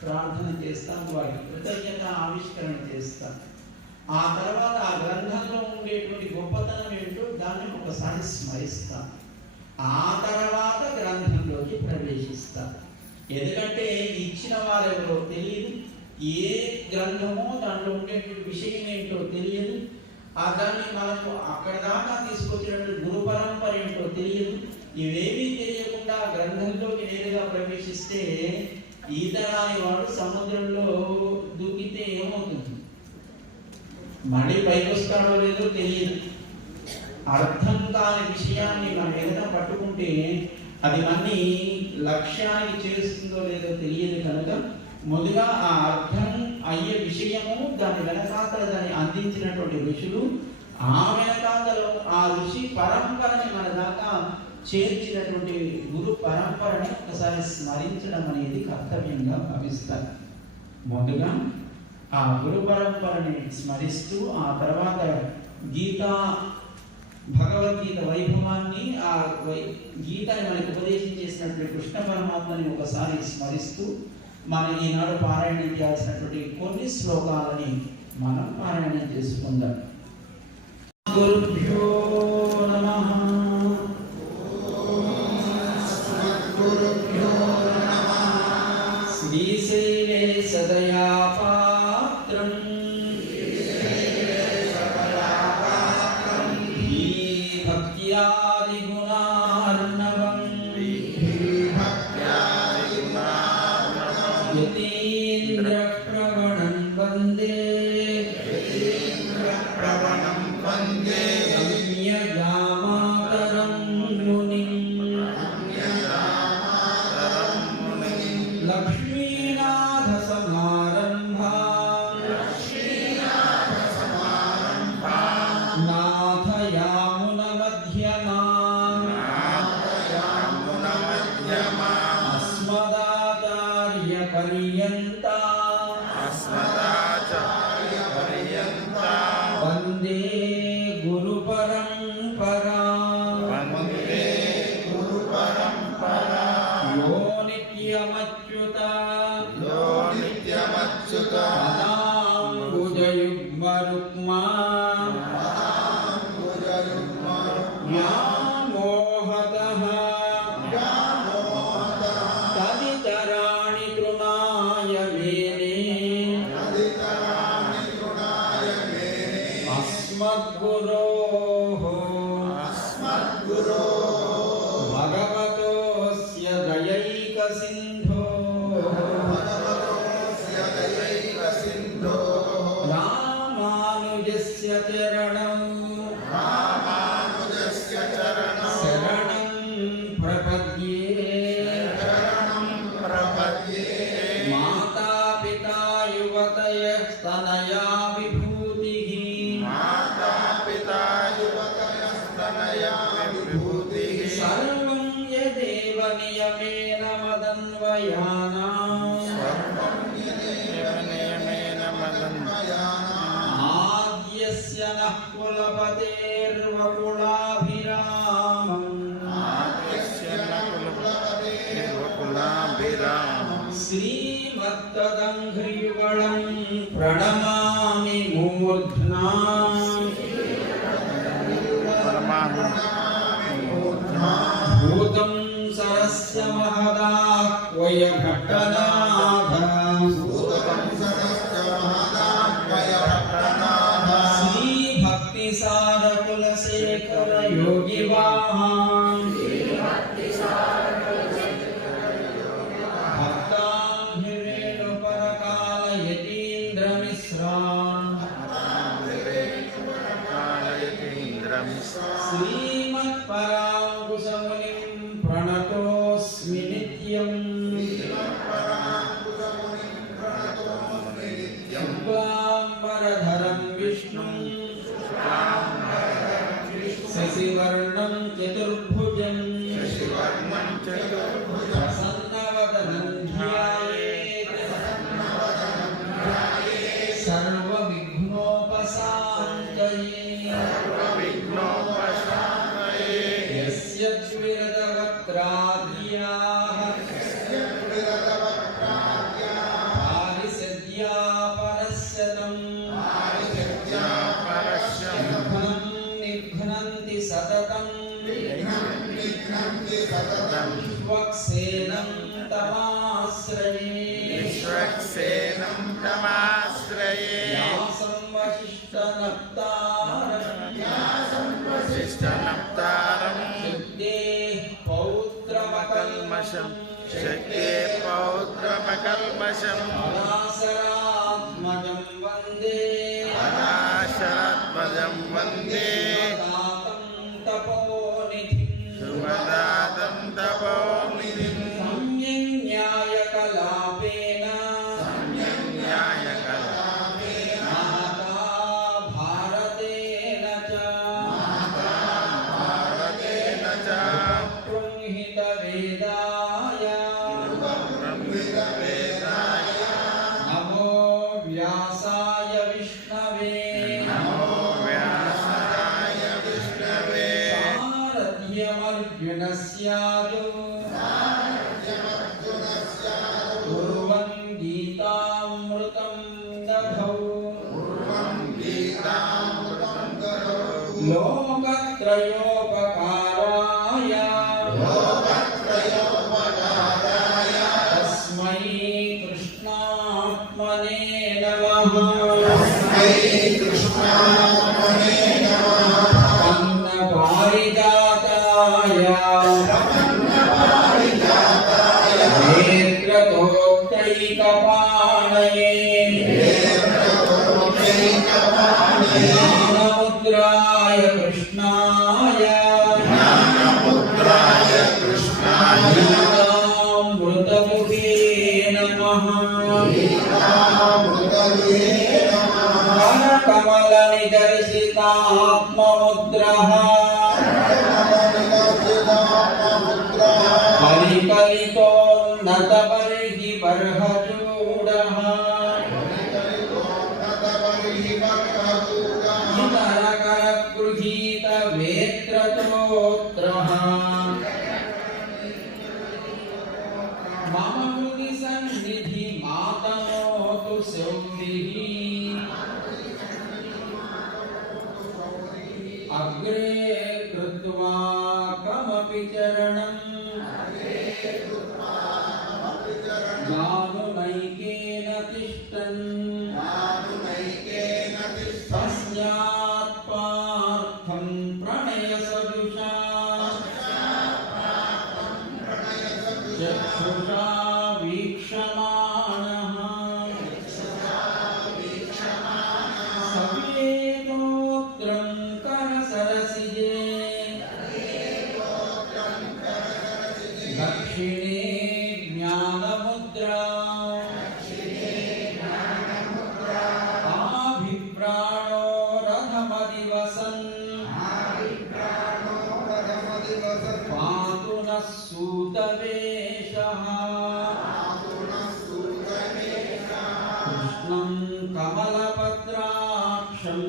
ప్రార్థన చేస్తాం, వారికి కృతజ్ఞత ఆవిష్కరణ చేస్తాం. ఆ తర్వాత ఆ గ్రంథంలో ఉండేటువంటి గొప్పతనం ఏంటో దాన్ని ఒకసారి స్మరిస్తాం. ఆ తర్వాత గ్రంథంలోకి ప్రవేశిస్తాం. ఎందుకంటే ఇచ్చిన వారెవరో తెలియదు, ఏ గ్రంథమో దాంట్లో ఉండేటువంటి విషయం ఏంటో తెలియదు, దాన్ని మనకు అక్కడ దాకా తీసుకొచ్చినటువంటి గురు పరంపర ఏంటో తెలియదు. ఇవేమీ తెలియకుండా గ్రంథంలోకి నేరుగా ప్రవేశిస్తే ఈతరాని వాడు సముద్రంలో దూకితే ఏమవుతుంది, మళ్ళీ పైకి వస్తాడో లేదో తెలియదు. అర్థం కాని విషయాన్ని మనం ఏదైనా పట్టుకుంటే అది మళ్ళీ లక్ష్యానికి చేస్తుందో లేదో తెలియదు. కనుక ముందుగా ఆ అర్థం అయ్యే విషయము, దాని వెనకాతల దాన్ని అందించినటువంటి ఋషులు, ఆ వెనకాతలో ఆ ఋషి పరంపరని మన దాకా చేర్చినటువంటి గురు పరంపరని ఒకసారి స్మరించడం అనేది కర్తవ్యంగా భావిస్తారు. ముందుగా ఆ గురు పరంపరని స్మరిస్తూ ఆ తర్వాత భగవద్గీత వైభవాన్ని, ఆ గీతని మనకు ఉపదేశం చేసినటువంటి కృష్ణ పరమాత్మని ఒకసారి స్మరిస్తూ మన ఈనాడు పారాయణం చేయాల్సినటువంటి కొన్ని శ్లోకాలని మనం పారాయణం చేసుకుందాం. గురుభ్యో నమః. శ్రీశైలే సదయా పాత్రం భక్త్యాది గుణార్ణవం యతీంద్ర ప్రవణం వందే రమ్యజామాతరం మునిం లక్ష్మీనాథ సమారంభాం నాథయామున మధ్యమాం అస్మదాచార్య పర్యంతం వందే గురు పరంపరా యో నిత్యమచ్యుత పదాంబుజయుగ్మరుక్మా వ్యామోహతః తదితరాణి తృణాయ మేనే అస్మద్గురోః భగవతోస్య దయైకసింధోః రామానుజస్య చరణం శరణం ప్రపద్యే మాతా పితా యువతయస్తనయా విభూతిః नियमेन मदन्वयानाम् आद्यस्य नः कुलपतेर्वकुलाभिरामम् श्रीमत्तदङ्घ्रियुगलं प्रणमामि मूर्ध्ना भूतं सरस्य महदाह्वय भट्टनाथ श्री भक्तिसार कुलशेखर योगी वाहन भक्तांघ्रिरेणुपरकाल यतीन्द्र मिश्रान् श्रीमत्पराङ्कुशमुनिं प्रणतोऽस्मि नित्यम् शुक्लाम्बरधरं विष्णुं शशिवर्णं चतुर्भुजं प्रसन्नवदनं ध्यायेत् सर्वविघ्नोपशान्तये यस्य द्विरदवक्त्राद्याः पारिषद्या परस्यतम् निघ्नं निघ्नन्ति सततं विश्वक्सेनं तमाश्रये व्यासं वसिष्ठनप्तारं शुद्धेः पौत्रमकल्मषम् पराशरात्मजं वन्दे सुमदातं तपोनिधिं सम्यङ् न्यायकलापेन महता भारतेन च बृंहितवेदाय नमो व्यासाय विष्णवे सारथ्यमर्जुनस्यादो कुर्वन् गीतामृतं दधौ लोकत्रयोपकाराय तस्मै कृष्णात्मने नमः अन्नपारिजाताय नेत्रतोक्तैकपाणये ज्ञानमुद्राय कृष्णाय गीतामृतमुखे नमः करकमलनिदर्शितात्ममुद्रः कलिकलितोन्नतबर्हि बर्हचूडः इतरकरगृहीतवेत्रतोत्रः मम हृदि सन्निधि मातनोतु सौरिः अग्रे कृत्वा कमपि चरणं जानुनैकेन तिष्ठन् तस्यात् पार्थं प्रणयसदृशा चक्षुषा वीक्षमाणः सवेदोत्रं करसरसिजे दक्षिणे ज्ञानमुद्रा సూతవేషః కృష్ణం కమలపత్రాక్షం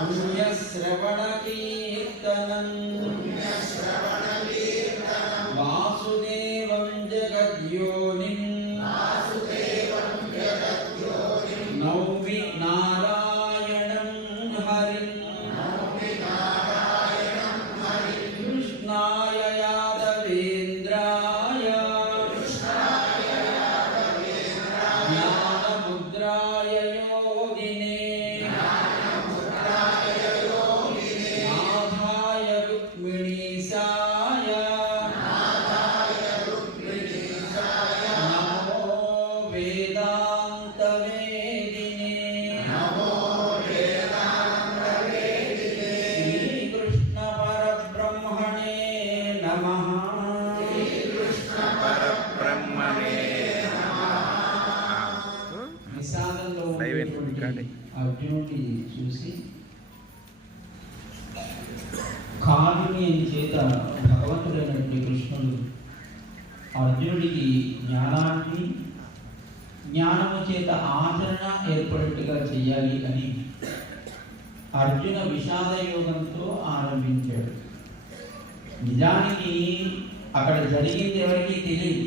పుణ్యశ్రవణకీర్తనం వాసుదేవం జగద్యోనిం నౌమి నారాయణం హరిం కృష్ణాయ యాదవేంద్రాయ జ్ఞానముద్రాయ యోగినే నాథాయ రుక్మిణీశాయ నమో వేదాంత వేదినే శ్రీకృష్ణ పరబ్రహ్మణే నమః. పరబ్రహ్మణే నిషాదంలో Live ఉన్నటువంటి recording. అర్జునుడిని చూసి కారుణ్యం చేత భగవంతుడైనటువంటి కృష్ణుడు అర్జునుడికి జ్ఞానాన్ని జ్ఞానము చేత ఆచరణ ఏర్పడేట్టుగా చేయాలి అని అర్జున విషాద యోగంతో ఆరంభించాడు. నిజానికి అక్కడ జరిగింది ఎవరికీ తెలియదు.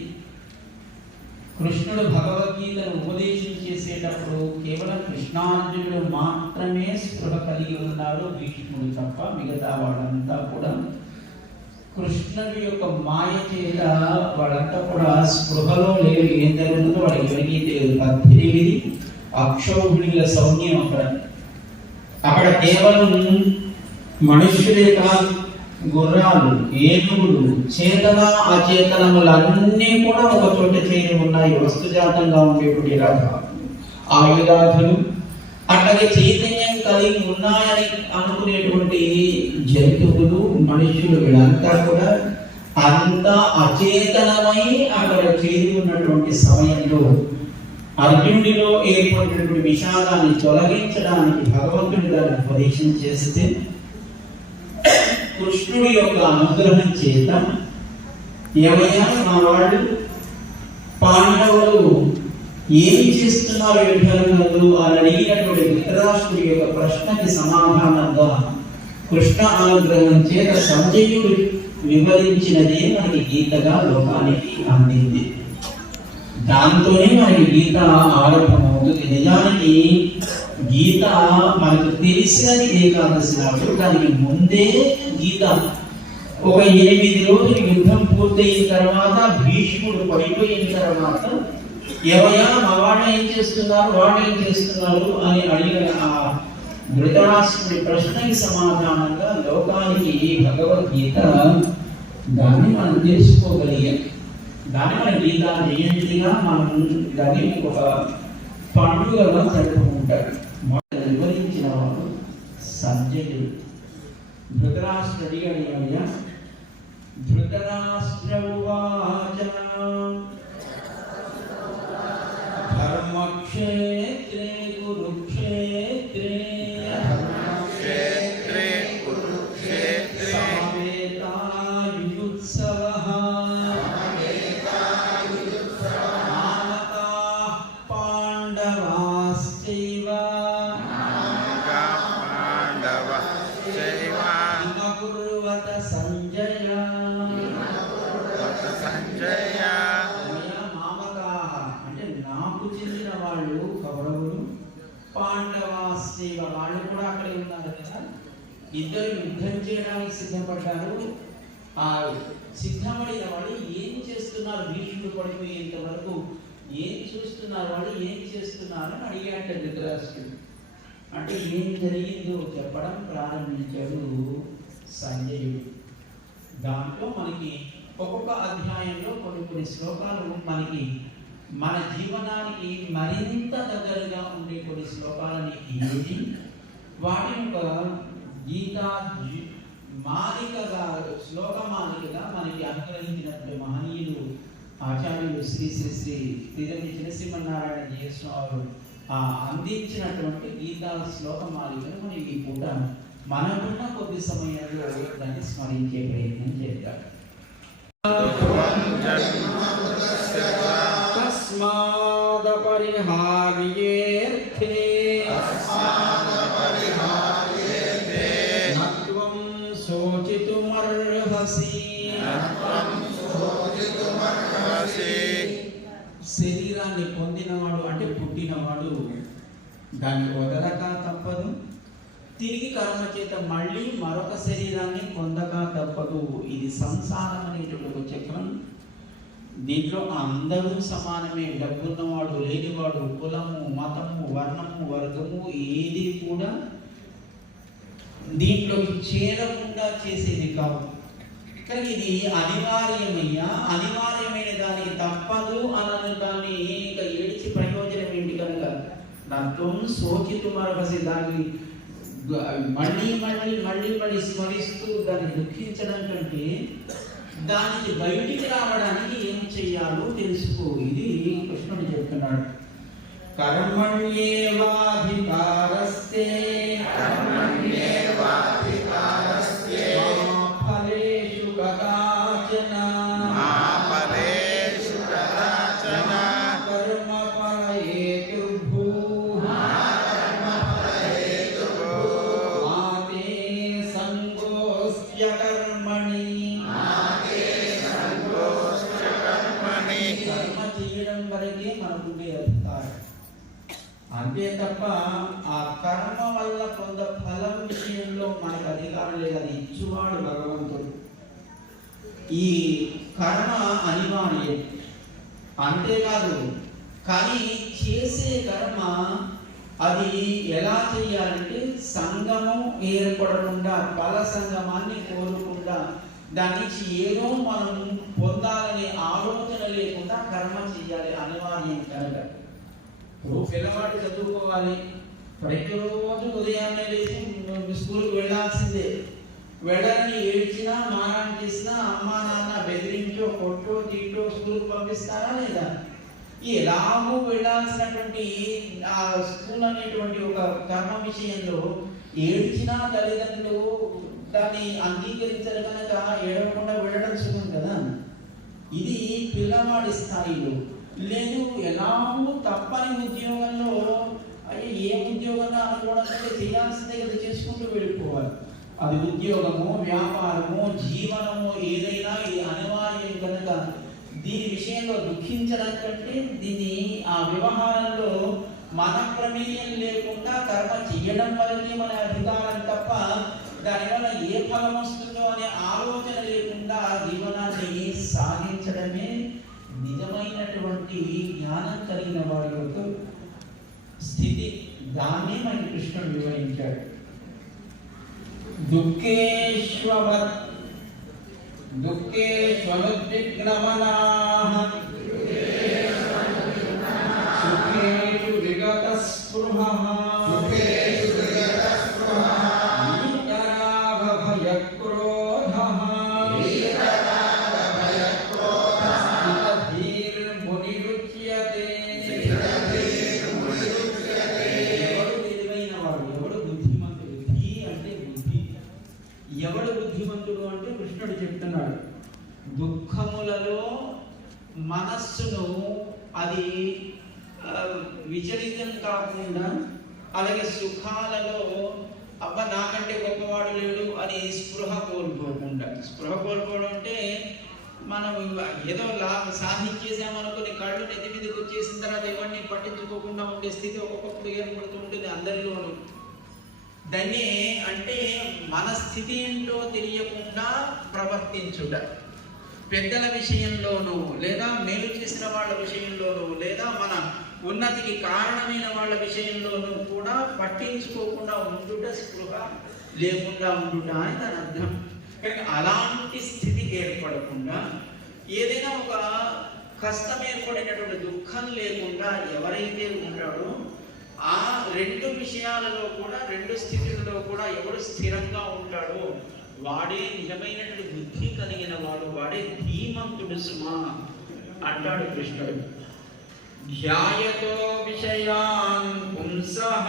కృష్ణుడు భగవద్గీతను ఉపదేశం చేసేటప్పుడు కేవలం కృష్ణార్జునుడు మాత్రమే స్పృహ కలిగి ఉన్నారు, భీష్ముడు తప్ప. మిగతా వాళ్ళంతా కూడా కృష్ణుడి యొక్క మాయ చేత వాళ్ళంతా కూడా స్పృహలో లేరు. ఏం జరుగుతుందో వాళ్ళకి ఎవరికీ తెలియదు. 18 అక్షౌహిణుల సౌన్యం అక్కడ కేవలం మనుష్యులే కాదు, గుర్రాలు, ఏనుగులు, చేతన అచేతనములన్నీ కూడా ఒక చోట చేరి ఉన్నాయి. వస్తుజాతంగా ఉండేటువంటి ఆయుధాలు అట్లాగే చైతన్యం కలిగి ఉన్నాయని అనుకునేటువంటి జంతువులు, మనుష్యులు, వీళ్ళంతా కూడా అంతా అచేతనమై అక్కడ చేరి ఉన్నటువంటి సమయంలో అర్జునుడిలో ఏర్పడినటువంటి విషాదాన్ని తొలగించడానికి భగవంతుడి గారిని ఉపదేశం చేస్తే కృష్ణుడి యొక్క అనుగ్రహం చేత ఏమయ్యా మా వాళ్ళు పాండవులు ఏమి చేస్తున్నారు యుద్ధంలో అని అడిగినటువంటి ధృతరాష్ట్రుడి యొక్క ప్రశ్నకి సమాధానంగా కృష్ణ అనుగ్రహం చేత సంజయుడు వివరించినదే మనకి గీతగా లోకానికి అందింది. దాంతోనే మనకి గీత ఆరంభమవుతుంది. నిజానికి గీత మనకు తెలిసినది ఏకాదశి నాడు, దానికి ముందే గీత ఒక 8 రోజులు యుద్ధం పూర్తయిన తర్వాత భీష్ముడు పడిపోయిన తర్వాత ఎవయా మా వాళ్ళు ఏం చేస్తున్నారు, వాళ్ళు ఏం చేస్తున్నారు అని అడిగిన ఆ ధృతరాష్ట్రుడి ప్రశ్నకి సమాధానంగా లోకానికి భగవద్గీత దాన్ని మనం తెలుసుకోగలిగాం. దాన్ని మన గీతా జయంతిగా మనం దాన్ని ఒక పండుగగా జరుపుకుంటారు. వివరించిన వాడు సంజయుడు. ధృతరాష్ట్రుడు అడిగాడు, ధృతరాష్ట్ర ఉవాచ ధర్మక్షేత్రే కురుక్షేత్రే సమవేతాయుత్సవః మామకాః పాండవాశ్చైవ కిమకుర్వత సంజయ. మామకాః అంటే నాకు చెందిన వాళ్ళు కౌరవులు, పాండవాశ్చైవ వాళ్ళు కూడా అక్కడే ఉన్నారు కదా. ఇద్దరు యుద్ధం చేయడానికి సిద్ధపడ్డారు. ఆ సిద్ధపడిన వాళ్ళు ఏం చేస్తున్నారు, భీష్ముడు పడిపోయేంత వరకు ఏం చూస్తున్నారు, వాళ్ళు ఏం చేస్తున్నారు అని అడిగాట ధృతరాష్ట్రుడు. అంటే ఏం జరిగిందో చెప్పడం ప్రారంభించాడు సంజయుడు. దాంట్లో మనకి ఒక్కొక్క అధ్యాయంలో కొన్ని శ్లోకాలు మనకి మన జీవనానికి మరింత దగ్గరగా ఉండే కొన్ని శ్లోకాలని ఏది వాటిని ఒక గీతా మాలికగా శ్లోకమాలికగా మనకి అనుగ్రహించినటువంటి మహనీయులు ఆచార్యులు శ్రీ శ్రీ శ్రీ తిరుమల చినసింహనారాయణ జీయస్వామి అందించినటువంటి గీతా శ్లోకమాలికను మనం ఈ పూట మనకున్న కొద్ది సమయంలో దాన్ని స్మరించే ప్రయత్నం చేద్దాం. తస్మాద్ పరిహార్యేర్థే నత్వం శోచితుమర్హసి. శరీరాన్ని పొందినవాడు అంటే పుట్టినవాడు దాన్ని వదలక తప్పదు, తిరిగి కర్మ చేత మళ్ళీ మరొక శరీరాన్ని పొందక తప్పదు. ఇది సంసారం అనేటువంటి ఒక చక్రం. దీంట్లో అందరూ సమానమే. డబ్బున్నవాడు లేనివాడు, కులము మతము వర్ణము వర్గము ఏది కూడా దీంట్లోకి చేరకుండా చేసేది కాదు. కానీ ఇది అనివార్యమయ్యా, అనివార్యమైన దానికి తప్పదు అన్న దాన్ని ఇంకా ఏడిచి ప్రయోజనం ఏంటి కనుక నత్వం శోచితుమర్హసి. దాన్ని మళ్ళీ మళ్ళీ మళ్ళీ మళ్ళీ స్మరిస్తూ దాన్ని దుఃఖించడం కంటే దానికి బయటికి రావడానికి ఏం చెయ్యాలో తెలుసుకో. ఇది కృష్ణుడు చెప్తున్నాడు. కర్మణ్యేవాధికారస్తే మా ఫలేషు కదాచన కర్మ ఫలహేతుర్భూః మాతే సంగోస్త్య కర్మణి. కర్మ చేయడం వరకే మనకుండే అధికారం, అంతే తప్ప ఆ కర్మ వల్ల కొంత ఫలం విషయంలో మనకు అధికారం లేదు. అది ఇచ్చువాడు భగవంతుడు. ఈ కర్మ అనివార్యం, అంతేకాదు కానీ చేసే కర్మ అది ఎలా చేయాలంటే సంగమం ఏర్పడకుండా, ఫల సంగమాన్ని కోరకుండా, దాని నుంచి ఏదో మనం పొందాలనే ఆలోచన లేకుండా కర్మ చేయాలి. అనివార్యం కనుక పిల్లవాడు చదువుకోవాలి, ప్రతిరోజు ఉదయాన్నే లేచి స్కూల్కి వెళ్ళాల్సిందే. వెళ్ళని ఏడ్చినా మానం చేసినా అమ్మా నాన్న బెదిరించో కొట్టో తీటో స్కూల్కి పంపిస్తారా లేదా? ఎలాగూ వెళ్ళాల్సినటువంటి ఆ స్కూల్ అనేటువంటి ఒక కర్మ విషయంలో ఏడ్చినా తల్లిదండ్రులు దాన్ని అంగీకరించరు కనుక ఏడవకుండా వెళ్ళడం సుఖం కదా. ఇది పిల్లవాడి స్థాయిలో. లేదు ఎలాగూ తప్పని ఉద్యోగంలో అయ్యే ఏ ఉద్యోగంలో అనుకోవడం కంటే చేయాల్సిందే కదా, చేసుకుంటూ వెళ్ళిపోవాలి. అది ఉద్యోగము, వ్యాపారము, జీవనము ఏదైనా ఇది అనివార్యం కనుక దీని విషయంలో దుఃఖించడం కంటే దీన్ని ఆ వ్యవహారంలో మన ప్రమేయం లేకుండా కర్మ చేయడం వల్లనే మన అధికారం తప్ప దానివల్ల ఏ ఫలం వస్తుందో అనే ఆలోచన లేకుండా జీవనాన్ని సాగించడమే నిజమైనటువంటి జ్ఞానం కలిగిన వారి యొక్క స్థితి. దాన్ని మనకి కృష్ణుడు వివరించాడు. దుఃఖేష్వనుద్విగ్నమనాః సుఖేషు విగతస్పృహః ఎవడు బుద్ధిమంతుడు అంటే కృష్ణుడు చెప్తున్నాడు. దుఃఖములలో మనస్సును అది విచలితం కాకుండా, అలాగే సుఖాలలో అబ్బ నాకంటే గొప్పవాడు లేడు అని స్పృహ కోల్పోకుండా. స్పృహ కోల్పోవడం అంటే మనం ఏదో సాధించేసామనుకుని కళ్ళు నెత్తి మీదకి వచ్చేసిన తర్వాత ఇవన్నీ పట్టించుకోకుండా ఉండే స్థితి ఒక్కొక్కప్పుడు ఏర్పడుతూ ఉంటుంది అందరిలోనూ. దాన్ని అంటే మన స్థితి ఏంటో తెలియకుండా ప్రవర్తించుట. పెద్దల విషయంలోనూ లేదా మేలు చేసిన వాళ్ళ విషయంలోనూ లేదా మన ఉన్నతికి కారణమైన వాళ్ళ విషయంలోనూ కూడా పట్టించుకోకుండా ఉండుట, స్పృహ లేకుండా ఉండుట అని దాని అర్థం. కానీ అలాంటి స్థితి ఏర్పడకుండా ఏదైనా ఒక కష్టం ఏర్పడినటువంటి దుఃఖం లేకుండా ఎవరైతే ఉంటాడో ఆ రెండు విషయాలలో కూడా, రెండు స్థితులలో కూడా ఎవడు స్థిరంగా ఉంటాడో వాడే నిజమైనటువంటి బుద్ధి కలిగిన వాడు, వాడే ధీమంతుడు సుమా అంటాడు కృష్ణుడు. ధ్యాయతో విషయాన్ పుంసః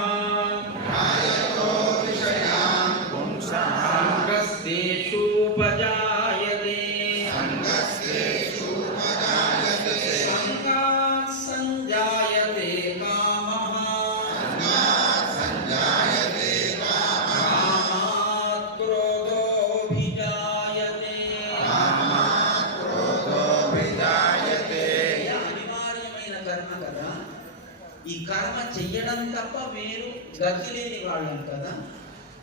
మరణం తప్ప వేరు గతి లేని వాళ్ళం కదా.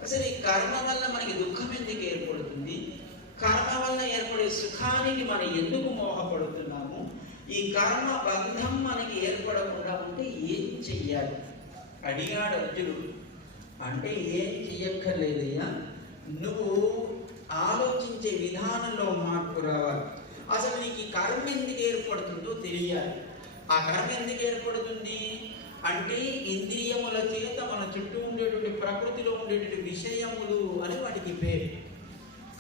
అసలు ఈ కర్మ వల్ల మనకి దుఃఖం ఎందుకు ఏర్పడుతుంది? కర్మ వల్ల ఏర్పడే సుఖానికి మనం ఎందుకు మోహపడుతున్నాము? ఈ కర్మ బంధం మనకి ఏర్పడకుండా ఉంటే ఏం చెయ్యాలి అడిగాడు అర్జునుడు. అంటే ఏం చెయ్యక్కర్లేదయ్యా, నువ్వు ఆలోచించే విధానంలో మార్పు రావాలి. అసలు నీకు ఈ కర్మ ఎందుకు ఏర్పడుతుందో తెలియాలి. ఆ కర్మ ఎందుకు ఏర్పడుతుంది అంటే ఇంద్రియముల చేత మన చుట్టూ ఉండేటువంటి ప్రకృతిలో ఉండేటువంటి విషయములు అని వాటికి పేరు.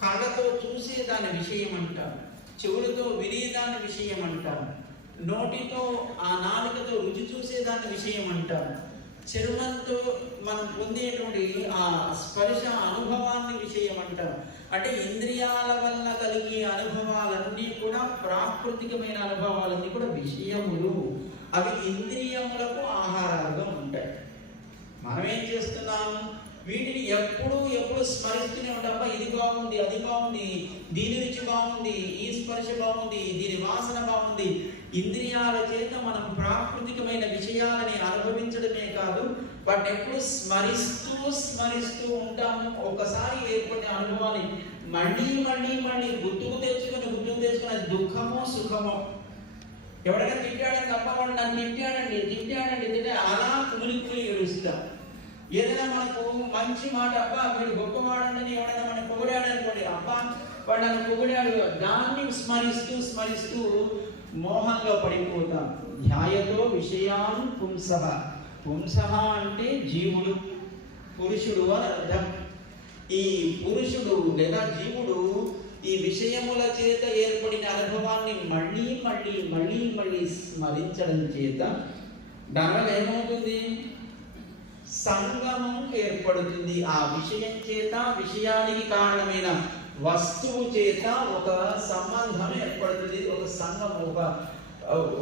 కళ్ళతో చూసే దాని విషయం అంటారు, చెవులతో వినేదాని విషయం అంటారు, నోటితో ఆ నాలుకతో రుచి చూసేదాని విషయం అంటారు, చర్మంతో మనం పొందేటువంటి ఆ స్పర్శ అనుభవాన్ని విషయం అంటారు. అంటే ఇంద్రియాల వల్ల కలిగే అనుభవాలన్నీ కూడా ప్రాకృతికమైన అనుభవాలన్నీ కూడా విషయములు. అవి ఇంద్రియములకు ఆహారాలుగా ఉంటాయి. మనం ఏం చేస్తున్నాము? వీటిని ఎప్పుడు స్మరిస్తూనే ఉంటాం. ఇది బాగుంది, అది బాగుంది, దీని రుచి బాగుంది, ఈ స్పర్శ బాగుంది, దీని వాసన బాగుంది. ఇంద్రియాల చేత మనం ప్రాకృతికమైన విషయాలని అనుభవించడమే కాదు, వాటిని ఎప్పుడు స్మరిస్తూ ఉంటాము. ఒకసారి ఏర్పడిన అనుభవాన్ని మళ్ళీ గుర్తుకు తెచ్చుకొని అది దుఃఖమో సుఖమో. ఎవరైనా తిట్టాడని తప్ప వాడు నన్ను తిట్టాడండి అలా కుమిలి ఏడుస్తాం. ఏదైనా మనకు మంచి మాట, అబ్బా వీడు గొప్పవాడని ఎవడైనా మనం పొగిడాడు అనుకోండి, అబ్బా వాడు నన్ను పొగిడాడు, దాన్ని స్మరిస్తూ మోహంలో పడిపోతాం. ధ్యాయతో విషయాన్ పుంసః అంటే జీవుడు, పురుషుడు అని అర్థం. ఈ పురుషుడు లేదా జీవుడు ఈ విషయముల చేత ఏర్పడిన అనుభవాన్ని మళ్ళీ స్మరించడం చేత దానివల్ల ఏమవుతుంది? సంగమం ఏర్పడుతుంది. ఆ విషయం చేత, విషయానికి కారణమైన వస్తువు చేత ఒక సంబంధం ఏర్పడుతుంది, ఒక సంగమం,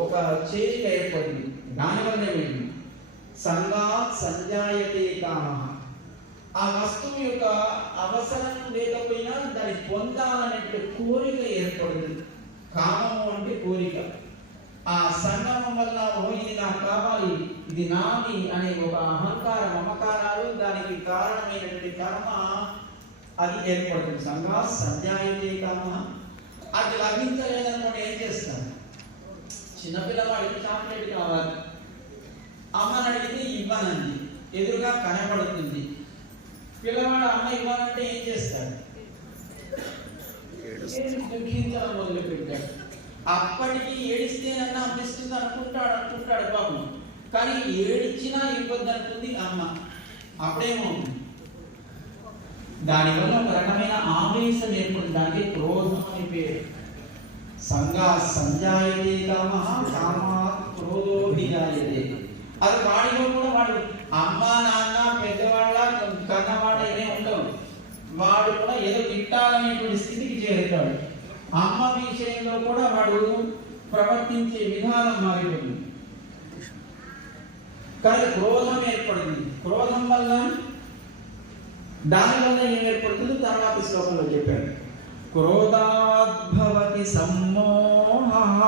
ఒక చేరిక ఏర్పడుతుంది. దానివల్ల ఏమిటి? సంగాత్ సంజాయతే కామః. ఆ వస్తువు యొక్క అవసరం లేకపోయినా దాన్ని పొందాలనే కోరిక ఏర్పడుతుంది. కామము అంటే కోరిక. ఆ సంగమం వల్ల ఇది నాకు కావాలి, ఇది నాది అనే ఒక అహంకార మమకారాలు, దానికి కారణమైనటువంటి కర్మ అది ఏర్పడుతుంది. సంగా సంజాయతే కామః. అది లభించలేదనుకోండి ఏం చేస్తాను? చిన్నపిల్లవాడికి చాక్లెట్ కావాలి, అమ్మని అడిగితే ఇవ్వనండి, ఎదురుగా కనబడుతుంది. పిల్లవాడు అమ్మ ఇవ్వాలంటే ఏం చేస్తాడు? దుఃఖించడం మొదలు పెట్టాడు. అప్పటికి ఏడిస్తేనన్నా అనిపిస్తుంది అనుకుంటాడు బాబు, కానీ ఏడిచ్చినా ఇవ్వద్దు అనుకుంది అమ్మ. అప్పుడేమో దానివల్ల ఒక రకమైన ఆవేశం ఏర్పడింది. దానికి క్రోధం అని పేరు. సంగా సంజాయతే కామః కామాత్ క్రోధోభిజాయతే. అది వాడిలో కూడా వాడు అమ్మ నాన్న పెద్దవాళ్ళ కన్నవాళ్ళ ఏమే ఉండవు. వాడు కూడా ఏదో తిట్టాలనేటువంటి స్థితికి చేరుతాడు. అమ్మ విషయంలో కూడా వాడు ప్రవర్తించే విధానం మారిపోతుంది. కానీ క్రోధం ఏర్పడింది. క్రోధం వల్ల దానివల్ల ఏం ఏర్పడుతుంది తర్వాత శ్లోకంలో చెప్పాడు. క్రోధాద్భవతి సమ్మోహః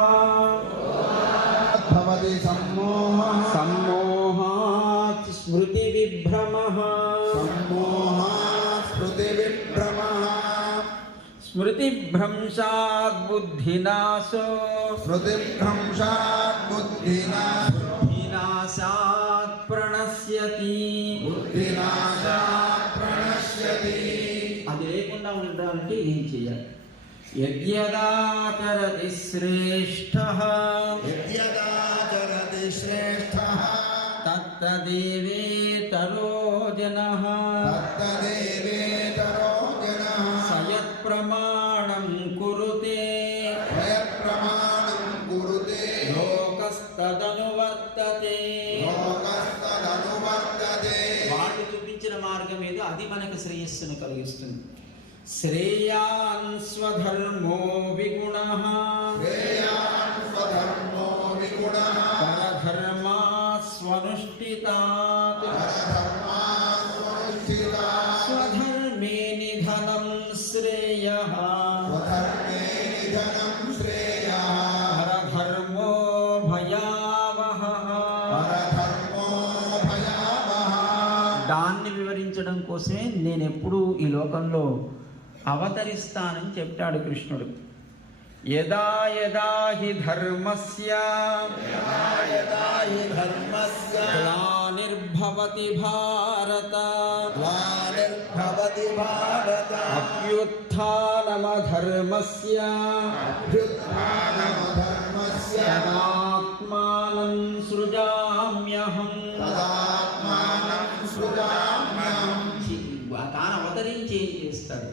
సమ్మోహాత్ స్మృతి విభ్రమః స్మృతి భ్రంశాత్ బుద్ధినాశో బుద్ధినాశాత్ ప్రణశ్యతి. అది లేకుండా ఉండాలంటే ఏం చేయాలి? యద్యదాచరతి శ్రేష్ఠః తత్తదేవేతరో జనః సయత్ ప్రమాణం కురుతే లోకస్తదనువర్తతే. వాడు చూపించిన మార్గం ఏదో అది మనకు శ్రేయస్సును కలిగిస్తుంది. శ్రేయాన్ స్వధర్మో విగుణః పరధర్మా స్వనుష్ఠితాత్ స్వధర్మే నిధనం శ్రేయః పరధర్మో భయావహః. కోసమే నేను ఎప్పుడూ ఈ లోకంలో అవతరిస్తానని చెప్పాడు కృష్ణుడు. యదా యదా హి ధర్మస్య గ్లానిర్భవతి భారత అభ్యుత్థానమధర్మస్య తదాత్మానం సృజామ్యహం. తాను అవతరించి ఏం చేస్తాడు?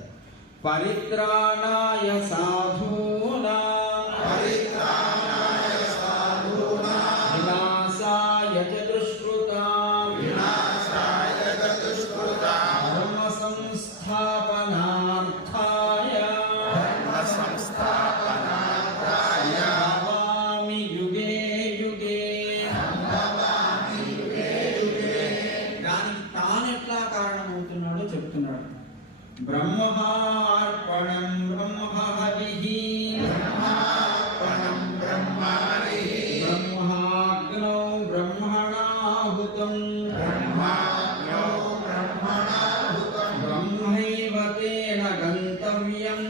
పరిత్రాణాయ సాధూనాం వినాశాయ చ దుష్కృతాం ధర్మ సంస్థాపనార్థాయ సంభవామి యుగే యుగే. దానికి తాను ఎట్లా కారణమవుతున్నాడో చెప్తున్నాడు. బ్రహ్మార్పణం బ్రహ్మహవిః బ్రహ్మాగ్నౌ బ్రహ్మణాహుతం బ్రహ్మైవ తేన గంతవ్యం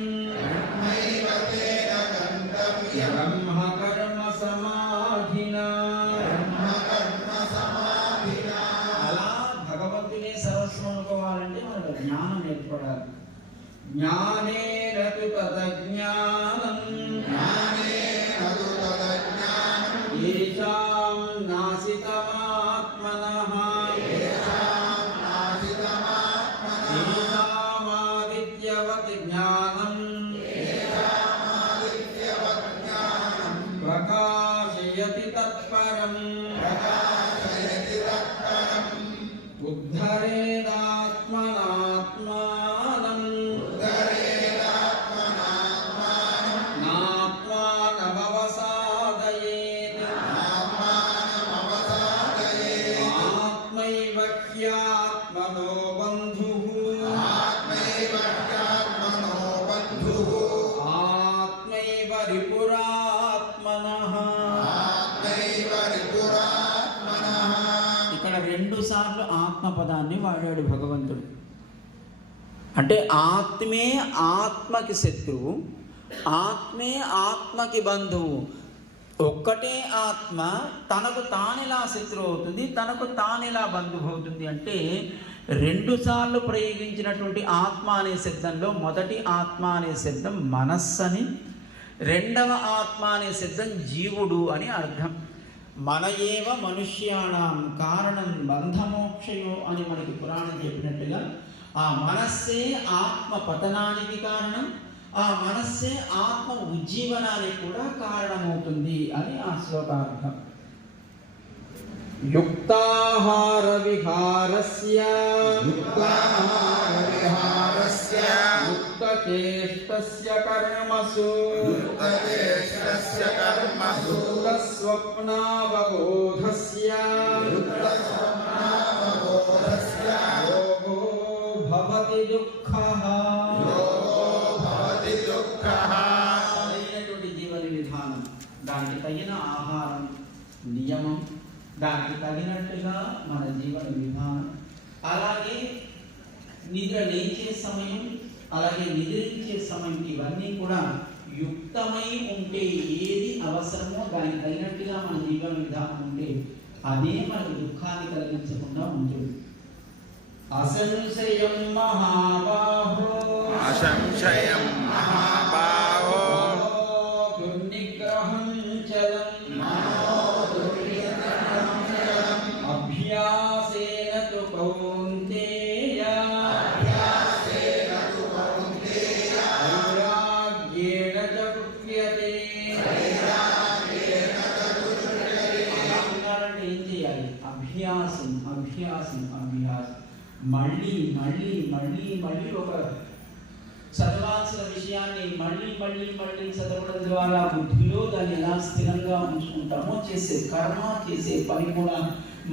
బ్రహ్మకర్మ సమాధినా. అలా భగవంతునే సర్వస్వం అనుకోవాలంటే మనకు జ్ఞానం ఏర్పడాలి. జ్ఞానేన తు తదజ్ఞానం ఏషాం నాసితమాత్మనః ఏషామాదిత్యవత్ జ్ఞానం ప్రకాశయతి తత్పరం ఉద్ధరేదాత్మనాత్మానం నాత్మానమవసాదయేత్ ఆత్మైవ హ్యాత్మనో బంధుః ఆత్మైవ రిపురాత్మనః. ఇక్కడ 2 సార్లు ఆత్మ పదాన్ని వాడాడు భగవంతుడు. అంటే ఆత్మే ఆత్మకి శత్రువు, ఆత్మే ఆత్మకి బంధువు. ఒక్కటే ఆత్మ తనకు తానెలా శత్రువు అవుతుంది, తనకు తానెలా బంధువు అవుతుంది అంటే 2 సార్లు ప్రయోగించినటువంటి ఆత్మ అనే శబ్దంలో మొదటి ఆత్మ అనే శబ్దం మనస్సని, రెండవ ఆత్మ అనే శబ్దం జీవుడు అని అర్థం. మన ఏవ మనుష్యాణం కారణం బంధమోక్షయో అని మనకి పురాణం చెప్పినట్టుగా ఆ మనస్సే ఆత్మ పతనానికి కారణం, ఆ మనస్సే ఆత్మ ఉజ్జీవనానికి కూడా కారణమవుతుంది అని ఆ శ్లోకార్థం. యుక్తాహార విహారస్య యుక్తచేష్టస్య కర్మసు యుక్తస్వప్నావబోధస్య యోగో భవతి దుఃఖః. సరైనటువంటి జీవన విధానం, దానికి తగిన ఆహారం నియమం, దానికి తగినట్టుగా మన జీవన విధానం, అలాగే నిద్ర లేచే సమయం, అలాగే నిద్రించే సమయం, ఇవన్నీ కూడా యుక్తమై ఉంటే ఏది అవసరమో దానికి తగినట్టుగా మన జీవన విధానం ఉంటే అదే మనకు దుఃఖాన్ని కలిగించకుండా ఉంటుంది. అసంశయం మహాబాహో దుర్నిగ్రహం చలం అభ్యాసేన తు కౌంతేయ వైరాగ్యేణ చ గృహ్యతే. అలాంటి ఏం చేయాలి? అభ్యాసం అభ్యాసం అభ్యాసం. మళ్ళీ మళ్ళీ మళ్ళీ మళ్ళీ ఒక చదవాల్సిన విషయాన్ని మళ్ళీ మళ్ళీ మళ్ళీ చదవడం ద్వారా బుద్ధిలో దాన్ని ఎలా స్థిరంగా ఉంచుకుంటామో, చేసే కర్మ చేసే పని కూడా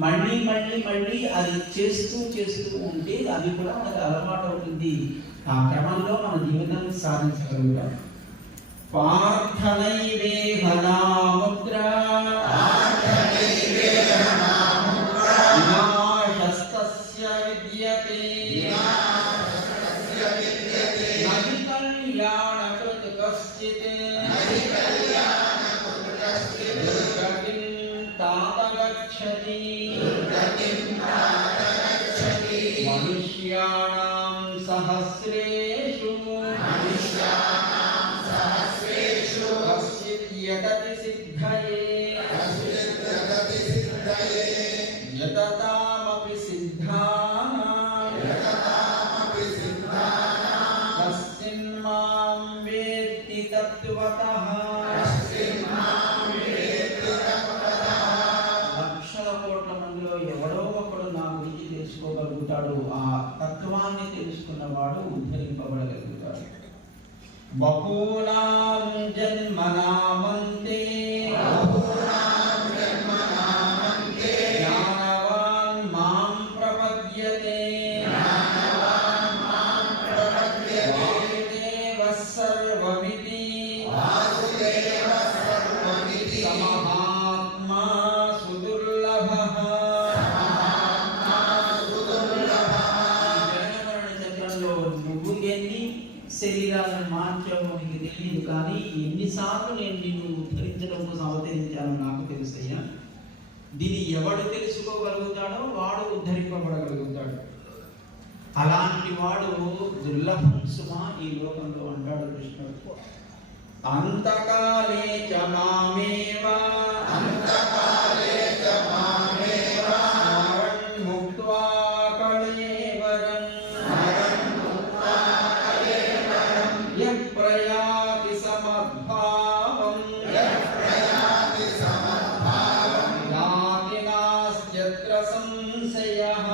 మళ్ళీ మళ్ళీ మళ్ళీ అది చేస్తూ చేస్తూ ఉంటే అది కూడా మనకు అలవాటు అవుతుంది. ఆ క్రమంలో మన జీవితాన్ని సాధించగలుగుతాం. పార్థనైవేహనాముద్ర వినాశస్తస్య విద్యతే कल्याणकृत् कश्चित् दुर्गतिं तात गच्छति मनुष्याणां सहस्रेषु कश्चित् यतति सिद्धये यततामपि सिद्धानां कश्चिन्मां वेत्ति तत्त्वतः లక్షల కోట్ల మందిలో ఎవడో ఒకడు నా గురించి తెలుసుకోగలుగుతాడు. ఆ తత్వాన్ని తెలుసుకున్నవాడు ఉద్ధరింపబడగలుగుతాడు. బహూనాం జన్మనామంతే జ్ఞానవాన్ మాం ప్రపద్యతే వాసుదేవః సర్వమితి సమహాత్మా సుదుర్లభః. జనమరణ చక్రంలో నువ్వు ఎన్ని శరీరాలను మార్చావు నీకు తెలియదు, కానీ ఎన్నిసార్లు నేను నిన్ను ఉద్ధరించడం కోసం అవతరించానో నాకు తెలుసయ్యా. దీన్ని ఎవడు తెలుసుకోగలుగుతాడో వాడు ఉద్ధరింపబడగలుగుతాడు. అలాంటి వాడు దుర్లభం సుమా ఈ లోకంలో అంటాడు కృష్ణుడు. అంతకాలే చ మామేవ స్మరన్ ముక్త్వా కళేవరం యః ప్రయాతి సమద్భావం యాతి నాస్త్యత్ర సంశయః.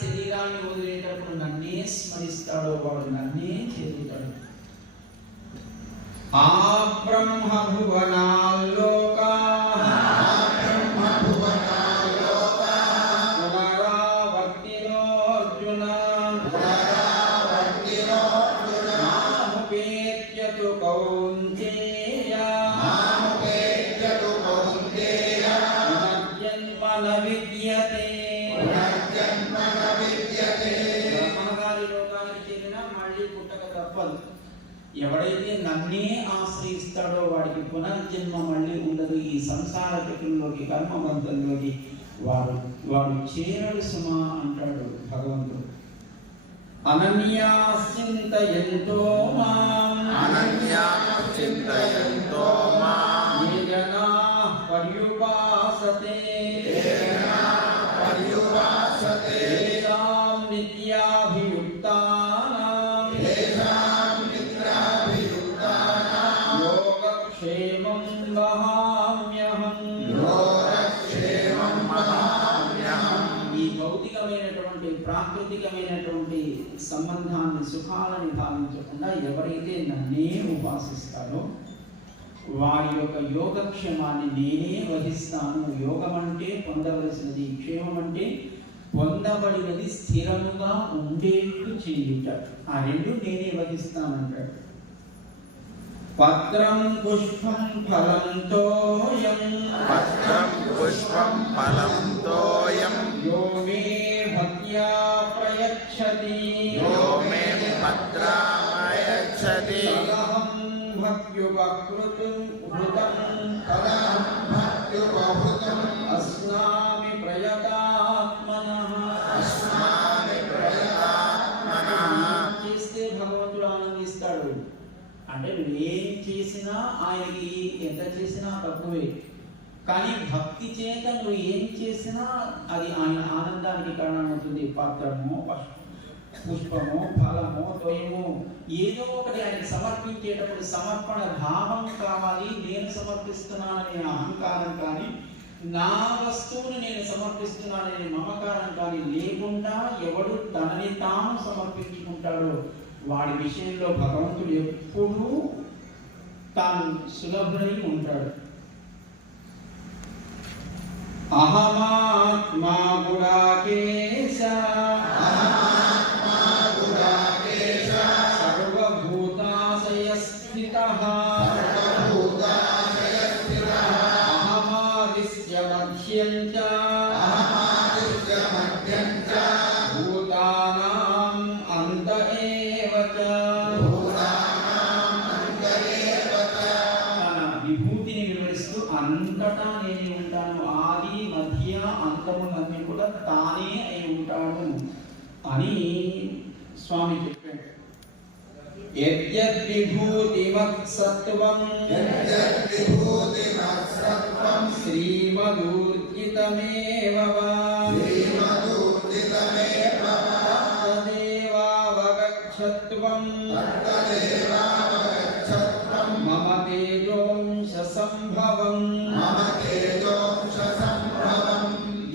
శరీరాన్ని వదిలేటప్పుడు నన్నే స్మరిస్తాడో వాడు నన్నే చేరుతాడు. ఆ బ్రహ్మ భువనాల్లోకాః పునరావర్తినోర్జున మాముపేత్యతు కౌంతేయ పునర్జన్మ న విద్యతే. బ్రహ్మగారి లోకానికి చెందిన మళ్ళీ పుట్టక తప్పదు. ఎవడైతే నన్నే ఆశ్రయిస్తాడో వాడికి పునర్జన్మ మళ్ళీ ఉండదు. ఈ సంసార చక్రంలోకి కర్మబంధంలోకి వాడు చేరడు సుమా అంటాడు భగవంతుడు. అనన్యాశ్చింతయంతో మాం ఏ జనాః పర్యుపాసతే తేషాం నిత్యాభియుక్తానాం యోగక్షేమం వహామ్యహం. ఈ భౌతికమైనటువంటి ప్రాకృతికమైనటువంటి సంబంధాన్ని సుఖాలని భావించకుండా ఎవరైతే నన్నే ఉపాసిస్తారో వారి యొక్క యోగక్షేమాన్ని నేనే వహిస్తాను. యోగం అంటే పొందవలసినది, క్షేమం అంటే పొందబడినది స్థిరముగా ఉండేట్లు చేయుట. ఆ రెండు నేనే వహిస్తానంటాడు. పత్రం పుష్పం ఫలం తోయం యో మే భక్త్యా ప్రయచ్చతి తదహం భక్త్యుపకృతం అస్నామి ప్రయతాత్మనః. చేస్తే భగవంతుడు ఆనందిస్తాడు. అంటే నువ్వేం చేసినా ఆయనకి ఎంత చేసినా తక్కువే, కానీ భక్తి చేత నువ్వు ఏం చేసినా అది ఆయన ఆనందానికి కారణమవుతుంది. పాత్రము, పుష్పము, ఫలము, తోయము ఏదో ఒకటి ఆయనకి సమర్పించేటప్పుడు సమర్పణ భావం కావాలి. నేను సమర్పిస్తున్నాననే అహంకారం కానీ, నా వస్తువుని నేను సమర్పిస్తున్నాననే మమకారం కానీ లేకుండా ఎవడు తనని తాను సమర్పించుకుంటాడో వాడి విషయంలో భగవంతుడు ఎప్పుడూ తాను సులభుడై ఉంటాడు. అహమాత్మా గుడాకేశ సర్వభూతాశయస్థితః అహమాదిస్య మధ్యం చ భూతానాం అంతములన్నీ కూడా తానే అయి ఉంటాడు అని స్వామి చెప్పాడు. యద్యద్విభూతిమత్సత్వం శ్రీమదూర్జితమేవ వా తదేవావగచ్చత్వం మమ తేజోంశ సంభవం.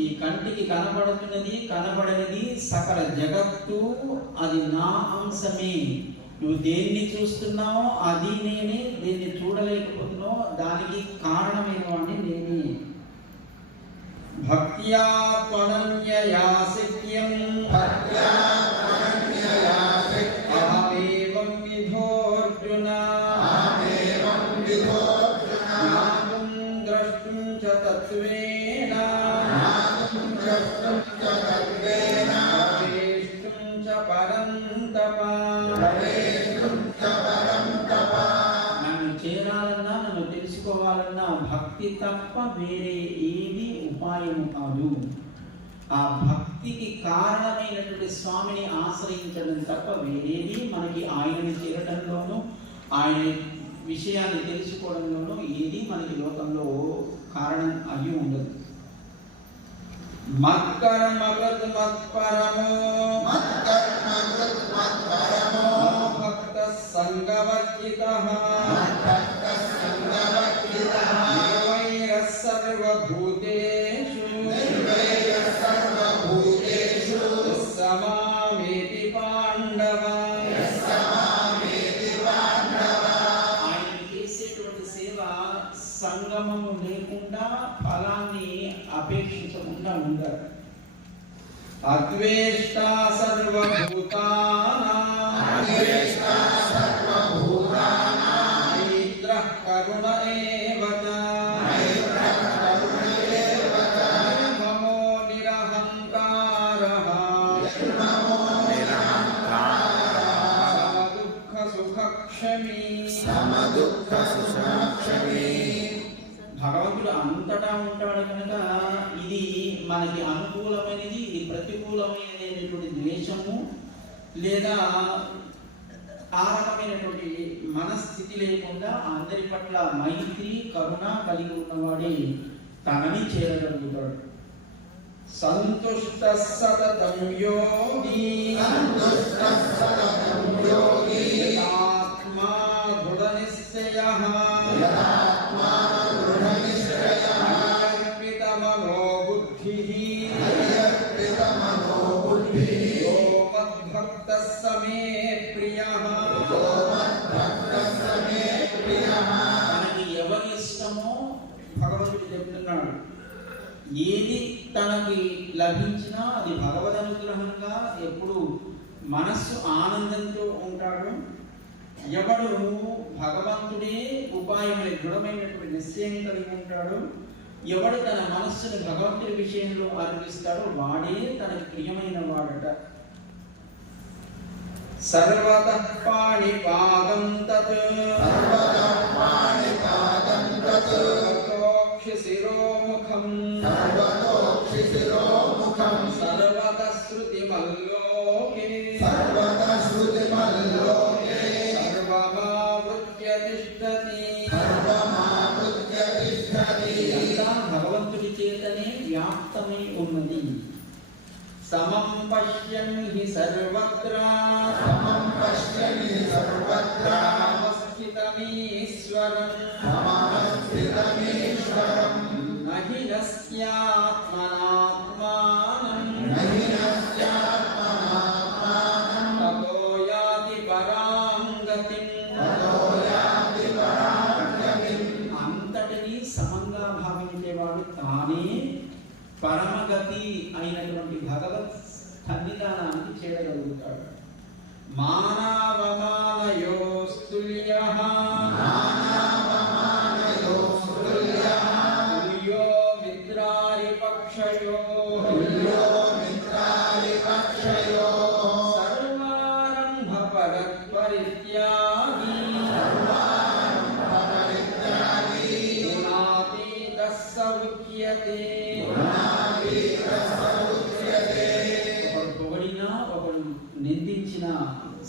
ఈ కంటికి కనబడుతున్నది కనబడనిది సకల జగత్తు అది నా అంశమే. నువ్వు దేన్ని చూస్తున్నావో అది నేనే, దేన్ని చూడలేకపోతున్నావో దానికి కారణమేమని నేనే. భక్త్యా త్వనన్యయా శక్యం అహమేవం విధోర్జున జ్ఞాతుం ద్రష్టుం చ తత్వేన ప్రవేష్టుం చ పరంతప. నన్ను చేరాలన్నా నన్ను తెలుసుకోవాలన్నా భక్తి తప్ప వేరే ఏది ఉపాయము కాదు. ఆ భక్తికి కారణమైనటువంటి స్వామిని ఆశ్రయించడం తప్ప వేరేది మనకి ఆయనని చేరటంలోనూ ఆయన విషయాన్ని తెలుసుకోవడంలోనూ ఏది మనకి లోకంలో కారణం అయ్యి ఉండదు. మత్కర్మకృత్ మత్పరమో భక్త సంగవర్జితః నిర్వైరః సర్వభూతేషు సమామేతి పాండవ. ఆయన చేసేటువంటి సేవ సంగమము లేకుండా ఫలాన్ని అపేక్షించకుండా ఉండరు. అద్వేష్టా సర్వభూతానాం మైత్రః కరుణ ఏవ చ నిర్మమో నిరహంకారః సమదుఃఖ సుఖక్షమీ. భగవంతుడు అంతటా ఉంటాడు కనుక ఇది మనకి అనుకూలమైనది ఇది ప్రతికూలమైనటువంటి ద్వేషము లేదా ఆ రకమైనటువంటి మనస్థితి లేకుండా అందరి పట్ల మైత్రి కరుణ కలిగి ఉన్నవాడే తనని చేరగలుగుతాడు. సంతుష్ట సతతం యోగి ఆత్మా దృఢ నిశ్చయః యో మద్భక్తః సమే ప్రియః. తనకి ఎవరి ఇష్టమో భగవంతుడు చెప్తున్నాడు. ఏది తనకి లభించినా అది భగవద్ అనుగ్రహంగా ఎప్పుడు మనస్సు ఆనందంతో ఉంటాడు. ఎవడు భగవంతుడే ఉపాయమని దృఢమైనటువంటి నిశ్చయం కలిగి ఉంటాడు, ఎవడు తన మనస్సును భగవంతుడి విషయంలో అర్పిస్తాడో వాడే తనకు ప్రియమైన వాడట. సర్వతః పాణిపాదం తత్ సర్వతోక్షి శిరోముఖం సర్వతః శృతిమల్లోకే సర్వమావృత్య తిష్టతి. భగవంతుడి చేతనే వ్యాప్తమై ఉన్నది. సమం పశ్యన్ హి సర్వత్ర సమస్థితమీశ్వరం నహి నస్యాత్మనాత్మానం తతో యాతి పరాం గతిం. అంతటిని సమంగా భావించేవాడు తానే పరమగతి అయినటువంటి భగవత్ సన్నిధానానికి చేరగలుగుతాడు. మానవమానయోస్తుల్యః తుల్యో మిత్రారిపక్షయోః సర్వారంభ పరిత్యాగి గుణాతీతః స ఉచ్యతే.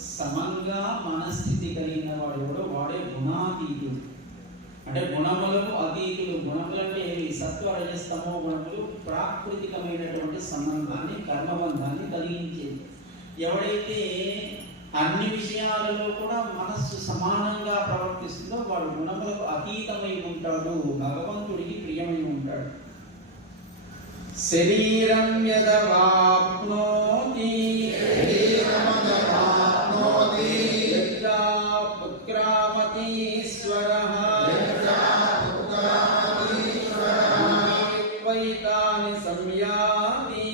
సమంగా మనస్థితి కలిగిన వాడు కూడా వాడే గుణాతీతుడు. అంటే గుణములకు అతీతులు. గుణములంటే సత్వ రజస్తమో గుణములు ప్రాకృతికమైనటువంటి సంబంధాన్ని కర్మబంధాన్ని కలిగించేది. ఎవడైతే అన్ని విషయాలలో కూడా మనస్సు సమానంగా ప్రవర్తిస్తుందో వాడు గుణములకు అతీతమై ఉంటాడు, భగవంతుడికి ప్రియమై ఉంటాడు. శరీరం యదవాప్నోతి యత్రా పుత్రామతీశ్వరః వైతాని సంయాతి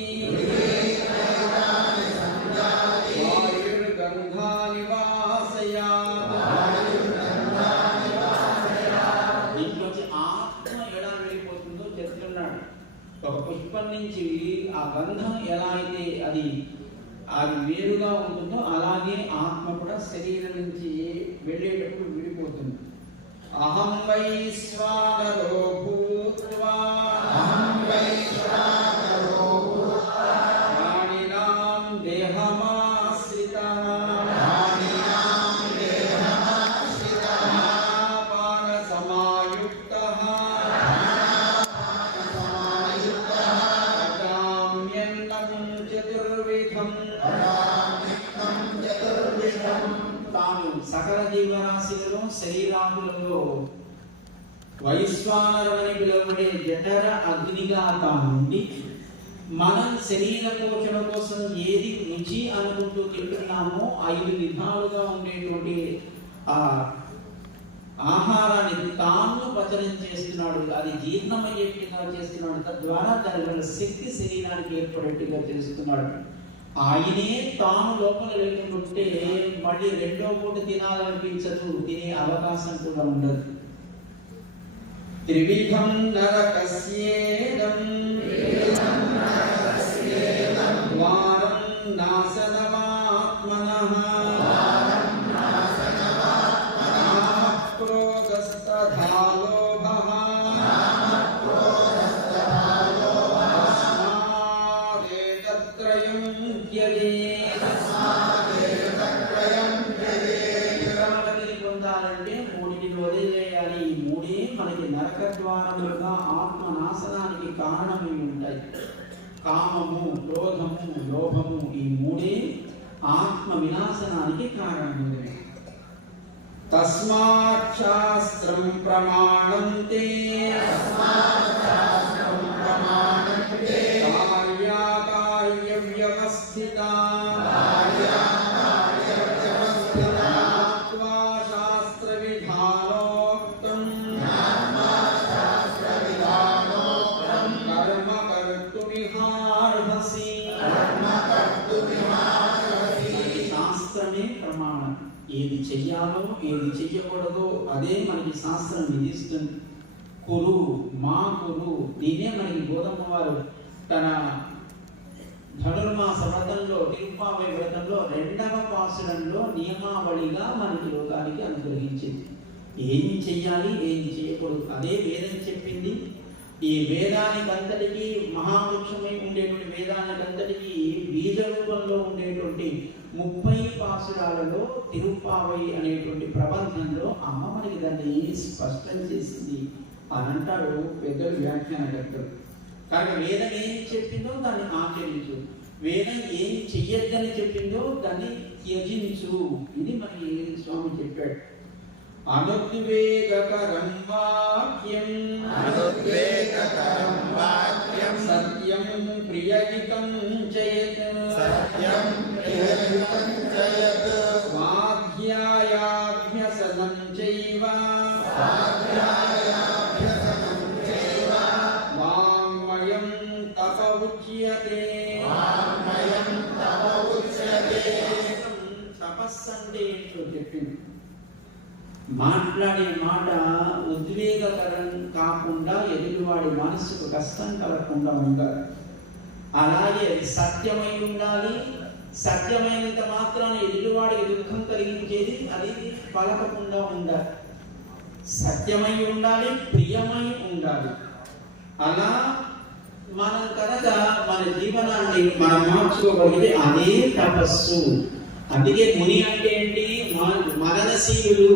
వాయుర్గంధాని వాసయాత్. దీంట్లోంచి ఆత్మ ఎలా వెళ్ళిపోతుందో చెప్తున్నాడు. ఒక పుష్పం నుంచి ఆ గంధం ఎలా అయితే అది వేరుగా ఉంటుందో అలాగే ఆత్మ కూడా శరీరం నుంచి వెళ్ళేటప్పుడు విడిపోతుంది. అహం వైశ్వానరో భూత్వా ప్రాణినాం దేహమాశ్రితః ప్రాణాపాన సమాయుక్తః తాను సకల జీవరాశులలో శరీరాములలో వైశ్వానరమని పిలువబడే జఠర అగ్నిగా తానుండి మనం శరీర పోషణ కోసం ఏది రుచి అనుకుంటూ తింటున్నామో 5 విధాలుగా ఉండేటువంటి ఆ ఆహారాన్ని తాను పచనం చేస్తున్నాడు. అది జీర్ణమయ్యేట్టుగా చేస్తున్నాడు. తద్వారా దాని వల్ల శక్తి శరీరానికి ఏర్పడేట్టుగా చేస్తున్నాడు. ఆయనే తాను లోపల లేకుంటే మళ్ళీ రెండో పూట తినాలనిపించదు, తినే అవకాశం కూడా ఉండదు. త్రివిధం నరకస్యేదం ద్వారం నాశనమాత్మనః క్రోధస్తథా లోభః తస్మాదేతత్రయం పొందాలంటే మూడిని వదిలేయాలి. ఈ మూడే మనకి నరక ద్వారములుగా ఆత్మ నాశనానికి కారణమై ఉంటాయి. కామము, క్రోధము, లోభము ఈ మూడే ఆత్మ వినాశనానికి కారణమైనవి. తస్మాత్ శాస్త్రం ప్రమాణంతే కార్యాకార్య వ్యవస్థిత శాస్త్ర విధానోక్తం కర్మ కర్తుమిహార్హసి. శాస్త్రమే ప్రమాణం. ఏది చెయ్యాలో ఏది చెయ్యకూడదో అదే మనకి శాస్త్రం విధిస్తుంది. కురు మా కురు దీనే మనకి గోధమ్మ వారు తన ధనుర్మాస వ్రతంలో తిరుప్పావై వ్రతంలో 2వ పాసురంలో నియమావళిగా మనకి లోకానికి అనుగ్రహించింది. ఏం చెయ్యాలి ఏం చేయకూడదు అదే వేదం చెప్పింది. ఈ వేదానికంతటికి మహావృక్షమై ఉండేటువంటి వేదానికంతటికి బీజ రూపంలో ఉండేటువంటి 30 పాసురాలలో తిరుప్పావై అనేటువంటి ప్రబంధంలో అమ్మ మనకి దాన్ని స్పష్టం చేసింది అని అంటాడు పెద్దలు వ్యాఖ్యానకర్తలు. కానీ వేదం ఏం చెప్పిందో దాన్ని ఆచరించు, వేదం ఏం చెయ్యొద్దని చెప్పిందో దాన్ని త్యజించు. ఇది మనకి స్వామి చెప్పాడు. అనుద్వేగకరం వాక్యం సత్యం ప్రియహితం చయత్ స్వాధ్యాయాభ్యసనం చైవ వాంగ్మయం తప ఉచ్యతే. తపస్సు అంటే ఏంటో చెప్పింది. మాట్లాడే మాట ఉద్వేగకరం కాకుండా ఎదుటివాడి మనసుకు కష్టం కలగకుండా ఉండాలి. అలాగే అది సత్యమై ఉండాలి. సత్యమైనంత మాత్రాన ఎదుటివాడికి దుఃఖం కలిగించేది అది పలకకుండా ఉండాలి. సత్యమై ఉండాలి, ప్రియమై ఉండాలి. అలా మనం కనుక మన జీవనాన్ని మనం మార్చుకోగలిగితే అదే తపస్సు. అందుకే ముని అంటే ఏంటి? మననశీలుడు.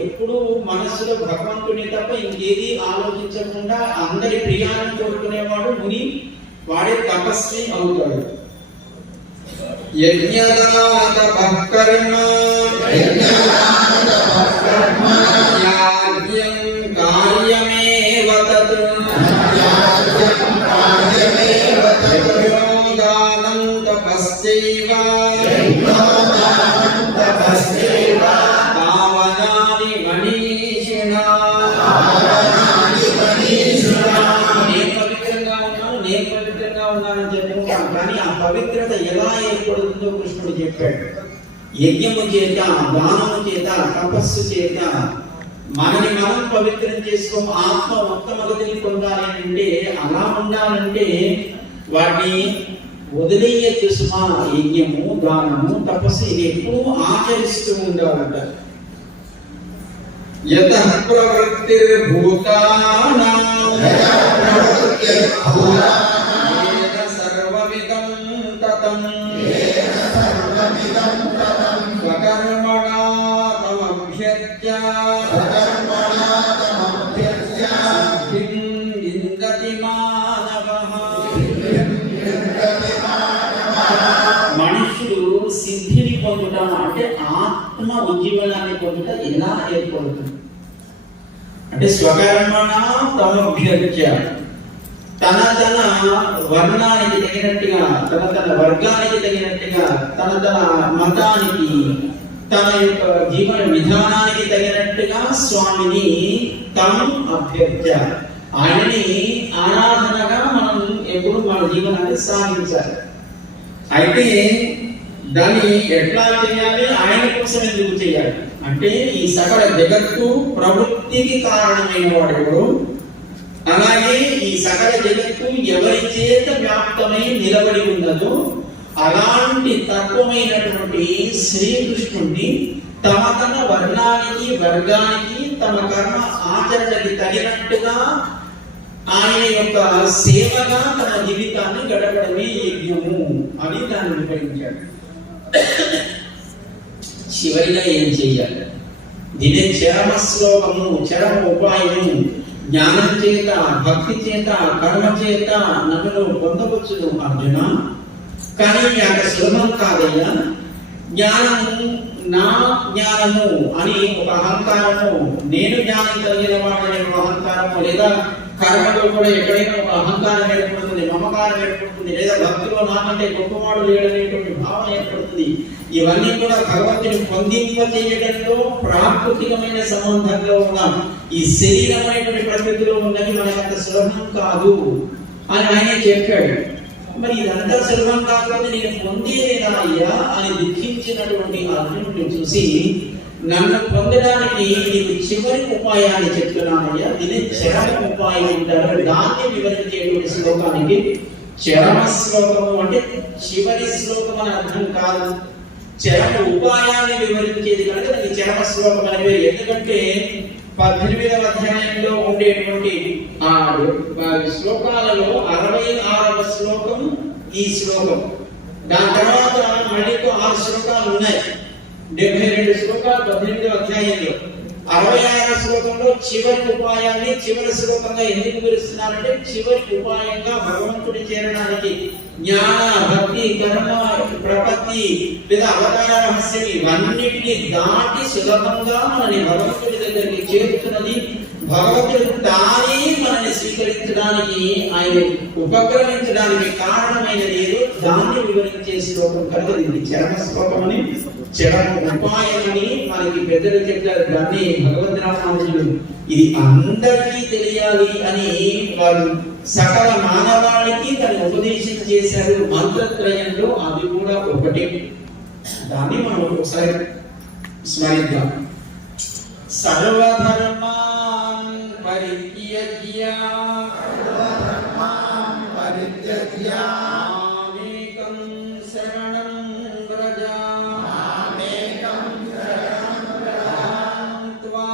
ఎప్పుడు మనస్సులో భగవంతుని తప్ప ఇంకేది ఆలోచించకుండా అందరి ప్రియాన్ని కోరుకునేవాడు ముని. వాడే తపస్వి అవుతాడు. యజ్ఞదాత కర్మ యాజ్ఞం కార్యమేవ తత్ యజ్ఞోదానం తపశ్చైవ పావనాని మనీషిణా. నేను పవిత్రంగా ఉన్నానని చెప్పుకుంటాను, కానీ ఆ పవిత్రత ఎలా ఏర్పడుతుందో కృష్ణుడు చెప్పాడు. యజ్ఞము చేత, దానము చేత, తపస్సు చేత మనని మనం పవిత్రం చేసుకో. ఆత్మ ఉత్తమ గతిని పొందాలి అంటే, అలా ఉండాలంటే వాటిని వదిలేయద్దు సుమా. యజ్ఞము, దానము, తపస్సు ఇది ఎప్పుడూ ఆచరిస్తూ ఉండాలంట. యతః ప్రవృత్తిర్భూతానాం ఏన సర్వమిదం తతం స్వకర్మణా తమభ్యర్చ్య సిద్ధిం విందతి మానవః. మనుషులు సిద్ధిని పొందుట అంటే ఆత్మ ఉజ్జీవనాన్ని పొందుట ఎలా ఏర్పడుతుంది అంటే స్వకర్మణ తమభ్యర్చ్య, తన వర్ణానికి తగినట్టుగా, తన వర్గానికి తగినట్టుగా, తన మతానికి, తన యొక్క జీవన విధానానికి తగినట్టుగా స్వామిని తం అభ్యర్చ్య, ఆయనని ఆరాధనగా మనం ఎప్పుడు మన జీవనాన్ని సాగించాలి. అయితే దాన్ని ఎట్లా చేయాలి? ఆయన కోసం ఎందుకు చేయాలి అంటే, ఈ సకల జగత్తు ప్రవృత్తికి కారణమైన వాడు, అలాగే ఈ సకల జగత్తు ఎవరి చేత వ్యాప్తమై నిలబడి ఉన్నదో అలాంటి తత్వమైనటువంటి శ్రీకృష్ణుడిని తమ వర్ణానికి, వర్గానికి, తమ కర్మ ఆచరణకి తగినట్టుగా ఆయన యొక్క సేవగా తన జీవితాన్ని గడపడమే యజ్ఞము అని దాన్ని వివరించాడు. చివరిగా ఏం చెయ్యాలి? దీనే చరమ శ్లోకము, చరమ ఉపాయము. జ్ఞానం చేత, భక్తి చేత, కర్మ చేత నన్ను పొందవచ్చును అర్జున, కానీ అంత సులభం కాదయ్యా. జ్ఞానము, నా జ్ఞానము అని ఒక అహంకారము, నేను జ్ఞానం కలిగిన వాడనే ఒక అహంకారము, లేదా కర్మలో కూడా ఎక్కడైనా ఒక అహంకారం ఏర్పడుతుంది, మమకారం ఏర్పడుతుంది, లేదా భక్తిలో నాకంటే గొప్పవాడు లేడనేటువంటి భావన ఏర్పడుతుంది. ఇవన్నీ కూడా భగవంతుని పొందింప చేయడంలో ప్రాకృతికమైన సంబంధంలో ఉన్న ఈ శరీరం అనేటువంటి ప్రకృతిలో ఉన్నది మనకంత సులభం కాదు అని ఆయన చెప్పాడు. మరి ఇదంతా సులభం కాకపోతే నేను పొందేదేనా అయ్యా అని దుఃఖించినటువంటి అర్జునుడిని చూసి, నన్ను పొందడానికి నీకు చివరి ఉపాయాన్ని చెప్తున్నానయ్యా, దీని చరమ ఉపాయం అంటారు. దాన్ని వివరించేటువంటి శ్లోకానికి చరమ శ్లోకము అంటే చివరి శ్లోకం అని అర్థం కాదు, చరమ ఉపాయాన్ని వివరించేది కనుక దానికి చరమ శ్లోకం అని పేరు. ఎందుకంటే 18వ అధ్యాయంలో ఉండేటువంటి ఆ శ్లోకాలలో 66వ శ్లోకం ఈ శ్లోకం. దాని తర్వాత మళ్ళీ 6 శ్లోకాలు ఉన్నాయి. 72 శ్లోకాలు 18వ అధ్యాయంలో. 66వ శ్లోకంలో చివరి ఉపాయాన్ని చివరి శ్లోకంగా ఎందుకు వివరిస్తున్నారంటే, చివరి ఉపాయంగా భగవంతుడి చేరడానికి జ్ఞాన, భక్తి, కర్మ, ప్రపత్తి లేదా అవతార రహస్యం ఇవన్నిటిని దాటి సులభంగా మనని భగవంతుడి దగ్గరికి చేరుతున్నది. భగవంతుడు తానే మనల్ని స్వీకరించడానికి, ఆయన ఉపక్రమించడానికి కారణమైనది ఏదో దాన్ని వివరించే శ్లోకం కనుక దీన్ని చరమ శ్లోకం అని, చరమ ఉపాయమని మనకి పెద్దలు చెప్పారు. దాన్ని భగవద్ రామానుజులు ఇది అందరికీ తెలియాలి అని వారు సకల మానవాళికి దాన్ని ఉపదేశం చేశారు. మంత్రత్రయంలో అది కూడా ఒకటి. దాన్ని మనం ఒకసారి స్మరిద్దాం. సర్వధర్మాన్ పరిత్యజ్య మామేకం శరణం వ్రజ త్వా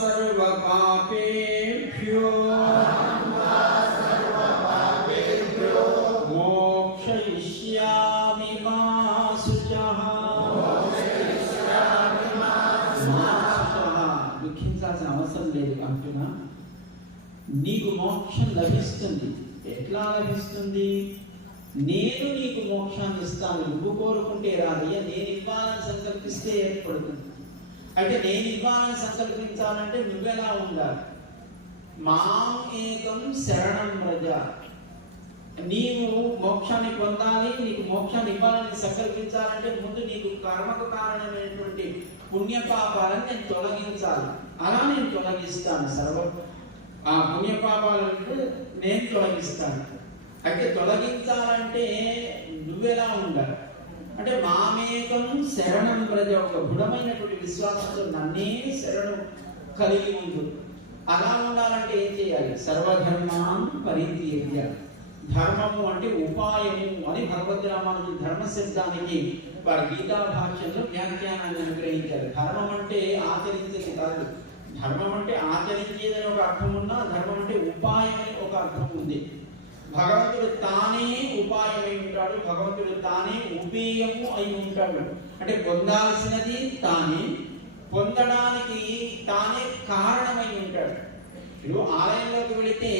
సర్వపాపేభ్యో మోక్షయిష్యామి ప్రవేశయిష్యామి మా శుచః. దుఃఖించాల్సిన అవసరం లేదు అంటున్నా. నీకు మోక్షం లభిస్తుంది. ఎట్లా లభిస్తుంది? నేను నీకు మోక్షాన్ని ఇస్తాను. నువ్వు కోరుకుంటే రాదయ్యా, నేను ఇవ్వాలని సంకల్పిస్తే ఏర్పడుతుంది. అంటే నేను ఇవ్వాలని సంకల్పించాలంటే నువ్వెలా ఉండాలి? మాం ఏకం శరణం వ్రజ. నీవు మోక్షాన్ని పొందాలి, నీకు మోక్షాన్ని ఇవ్వాలని సంకల్పించాలంటే ముందు నీకు కర్మకు కారణమైనటువంటి పుణ్యపాపాలను నేను తొలగించాలి. అలా నేను తొలగిస్తాను. ఆ పుణ్యపాపాలను నేను తొలగిస్తాను. అయితే తొలగించాలంటే నువ్వెలా ఉండాలి అంటే మామేకం శరణం వ్రజ. ఒక దృఢమైనటువంటి విశ్వాసంతో నన్నే శరణు కలిగి ఉండు. అలా ఉండాలంటే ఏం చేయాలి? సర్వధర్మాన్ పరిత్యజ్య. ధర్మము అంటే ఉపాయము అని భగవద్ రామానుజులు ధర్మ శబ్దానికి వారి గీతా భాష్యంలో వ్యాఖ్యానాన్ని అనుగ్రహించారు. ధర్మం అంటే ఆచరించేది కాదు. ధర్మం అంటే ఆచరించేదని ఒక అర్థం ఉన్నా, ధర్మం అంటే ఉపాయం అని ఒక అర్థం ఉంది. భగవంతుడు తానే ఉపాయమై ఉంటాడు, భగవంతుడు తానే ఉపేయము అయి ఉంటాడు. అంటే పొందాల్సినది తానే, పొందడానికి తానే కారణమై ఉంటాడు. ఇప్పుడు ఆలయంలోకి వెళితే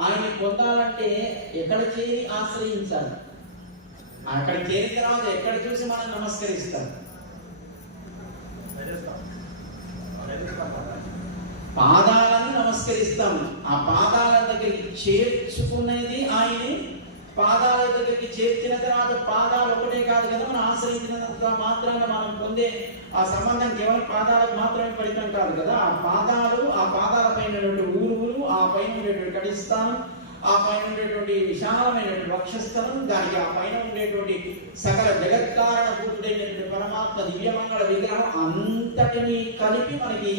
ఆయన పొందాలంటే ఎక్కడ చేరి ఆశ్రయించాలి? అక్కడ చేరిన తర్వాత ఎక్కడ చూసి మనం నమస్కరిస్తాం? పాదాలను నమస్కరిస్తాము. ఆ పాదాల దగ్గరికి చేర్చుకునేది ఆయనే. పాదాల దగ్గరికి చేర్చిన తర్వాత పాదాలు ఒకటే కాదు కదా, మనం ఆశ్రయించినంత మాత్రాన మనం పొందే ఆ సంబంధం కేవలం పాదాలకు మాత్రమే పరిమితం కాదు కదా. ఆ పాదాలు, ఆ పాదాల పైన ఊరువులు, ఆ పైన ఉండేటువంటి కడిస్థానం, ఆ పైన ఉండేటువంటి విశాలమైనటువంటి వక్షస్థలం, దానికి ఆ పైన ఉండేటువంటి సకల జగత్కారణ భూతుడైనటువంటి పరమాత్మ దివ్యమంగళ విగ్రహం అంతటిని కలిపి మనకి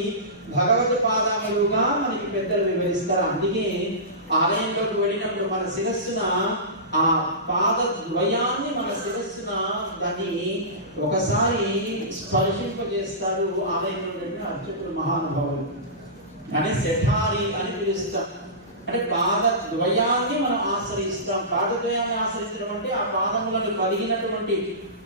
భగవత్ పాదములుగా మనకి పెద్దలు వివరిస్తారు. అందుకే ఆలయంలోకి వెళ్ళినప్పుడు మన శిరస్సున ఆ పాద ద్వయాన్ని మన శిరస్సున దాన్ని ఒకసారి స్పర్శింపజేస్తారు ఆలయంలో వెళ్ళిన అర్చకులు మహానుభావులు. అని శఠారి అని పిలుస్తాం. అంటే పాద ద్వయాన్ని మనం ఆశ్రయిస్తాం. పాదద్వయాన్ని ఆశ్రయించడం అంటే ఆ పాదములను కలిగినటువంటి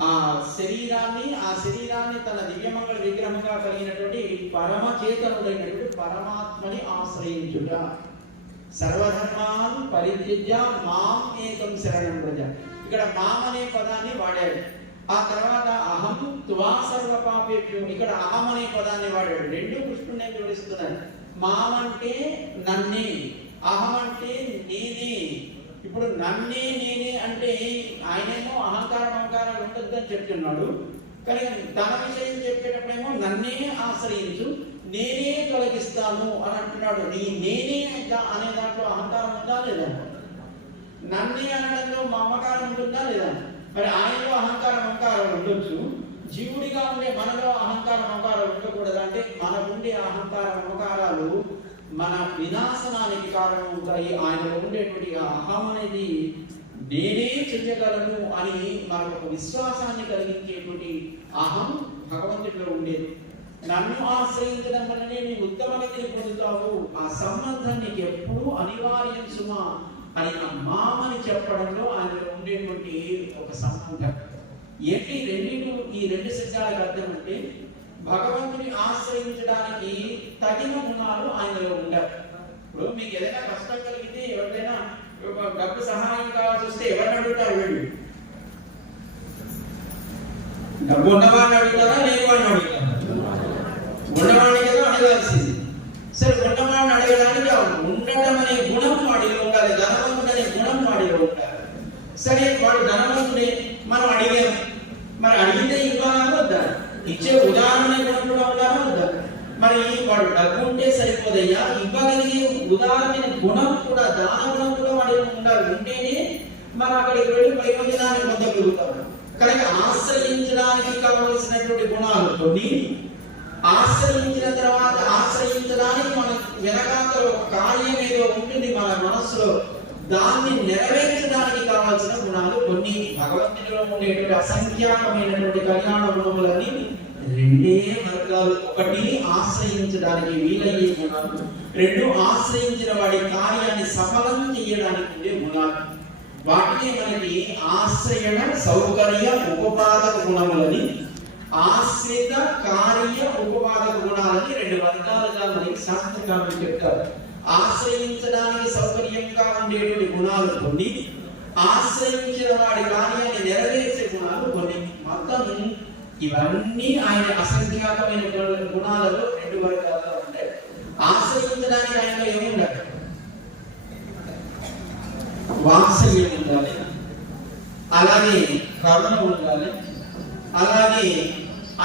ఆ శరీరాన్ని తన దివ్యమంగళ విగ్రహంగా కలిగినటువంటి పరమచేతనుడైనటువంటి పరమాత్మని ఆశ్రయించుట. సర్వధర్మాన్ పరిత్యజ్య మాం ఏకం శరణం వ్రజ. ఇక్కడ మాం అనే పదాన్ని వాడాడు. ఆ తర్వాత అహం త్వా సర్వ పాపేభ్యో, ఇక్కడ అహం అనే పదాన్ని వాడాడు. రెండు కృష్ణుడిని వివరిస్తున్నాడు. మాం అంటే నన్నే, అహం అంటే నేనే. ఇప్పుడు నన్నే నేనే అంటే ఆయనేమో అహంకారం అహంకారాలు ఉండొద్దని చెప్తున్నాడు. కానీ తన విషయం చెప్పేటప్పుడేమో నన్నే ఆశ్రయించు, నేనే తొలగిస్తాను అని అంటున్నాడు. నేనే అనే దాంట్లో అహంకారం ఉందా లేదా? నన్నే అనడంలో మమకారం ఉంటుందా లేదా? మరి ఆయనలో అహంకారం అహంకారాలు ఉండొచ్చు, జీవుడిగా ఉండే మనలో అహంకారం అహంకారాలు ఉండకూడదు. అంటే మనకుండే అహంకారం అహంకారాలు మన వినాశనానికి కారణం అవుతాయి. ఆయనలో ఉండేటువంటి అహం అనేది నేనే చెయ్యగలను అని మనకు ఒక విశ్వాసాన్ని కలిగించేటువంటి అహం భగవంతుడిలో ఉండేది. నన్ను ఆశ్రయించడం వల్లనే నీ ఉత్తమ గతిని పొందుతావు, ఆ సంబంధం నీకు ఎప్పుడూ అనివార్యం సుమా అని ఆ మామని చెప్పడంలో ఆయనలో ఉండేటువంటి ఒక సంబంధం ఏంటి? ఈ రెండు శబ్దాలకు అర్థం అంటే భగవంతుని ఆశ్రయించడానికి తగిన గుణాలు ఆయనలో ఉండవు. ఇప్పుడు మీకు ఏదైనా కష్టం కలిగితే, ఎవరికైనా డబ్బు సహాయం కావాల్సి వస్తే ఎవరిని అడుగుతారు? వీళ్ళు డబ్బు ఉన్నవాడిని అడుగుతారా, లేని వాడిని అడుగుతారా? ఉన్నవాడిని కదా అడగాల్సింది. సరే, ఉన్నవాడిని అడగడానికి ఉండటం అనే గుణం వాడిలో ఉండాలి, ధనవంతుడు అనే గుణం వాడిలో ఉండాలి. సరే, వాడు ధనవంతుడే, మనం అడిగాము, మరి అడిగితే ఇవ్వాలా వద్దా? ఇచ్చే ఉదాహరణ గుణం కూడా ఉండాలా వద్దా? మరి వాడు డబ్బు ఉంటే సరిపోదయ్యా, ఇవ్వగలిగే ఉదాహరణ గుణం కూడా, దాన గుణం కూడా వాడిలో ఉండాలి. ఉంటేనే మనం అక్కడికి వెళ్ళి ప్రయోజనాన్ని పొందగలుగుతాం. కనుక ఆశ్రయించడానికి కావలసినటువంటి గుణాలు కొన్ని, ఆశ్రయించిన తర్వాత ఆశ్రయించడానికి మన వెనకాతలో ఒక కార్యం ఏదో ఉంటుంది మన మనస్సులో, దాన్ని నెరవేర్చడానికి కావాల్సిన గుణాలు కొన్ని. భగవంతుడిలో ఉండేటువంటి అసంఖ్యాకమైనటువంటి కళ్యాణ గుణములని రెండే వర్గాలు. ఒకటి ఆశ్రయించడానికి వీలయ్యే గుణాలు, రెండు ఆశ్రయించిన వాడి కార్యాన్ని సఫలం చేయడానికి ఉండే గుణాలు. వాటిని మనకి ఆశ్రయణ సౌకర్య ఉపపాదక గుణములని, ఆశ్రిత కార్య ఉపపాదక గుణాలని రెండు వర్గాలుగా మనకి శాస్త్రకారులు చెప్తారు. ఆశ్రయించడానికి సౌకర్యంగా ఉండేటువంటి గుణాలు కొన్ని, ఆశ్రయించిన వాడి కార్యాన్ని నెరవేర్చే గుణాలు కొన్ని. మొత్తం ఇవన్నీ ఆయన అసంఖ్యాకమైన గుణాలలో రెండు వర్గాలుగా ఉంటాయి. ఆశ్రయించడానికి ఆయనలో ఏమి ఉండాలి? వాత్సల్యం ఉండాలి, అలాగే కరుణ ఉండాలి, అలాగే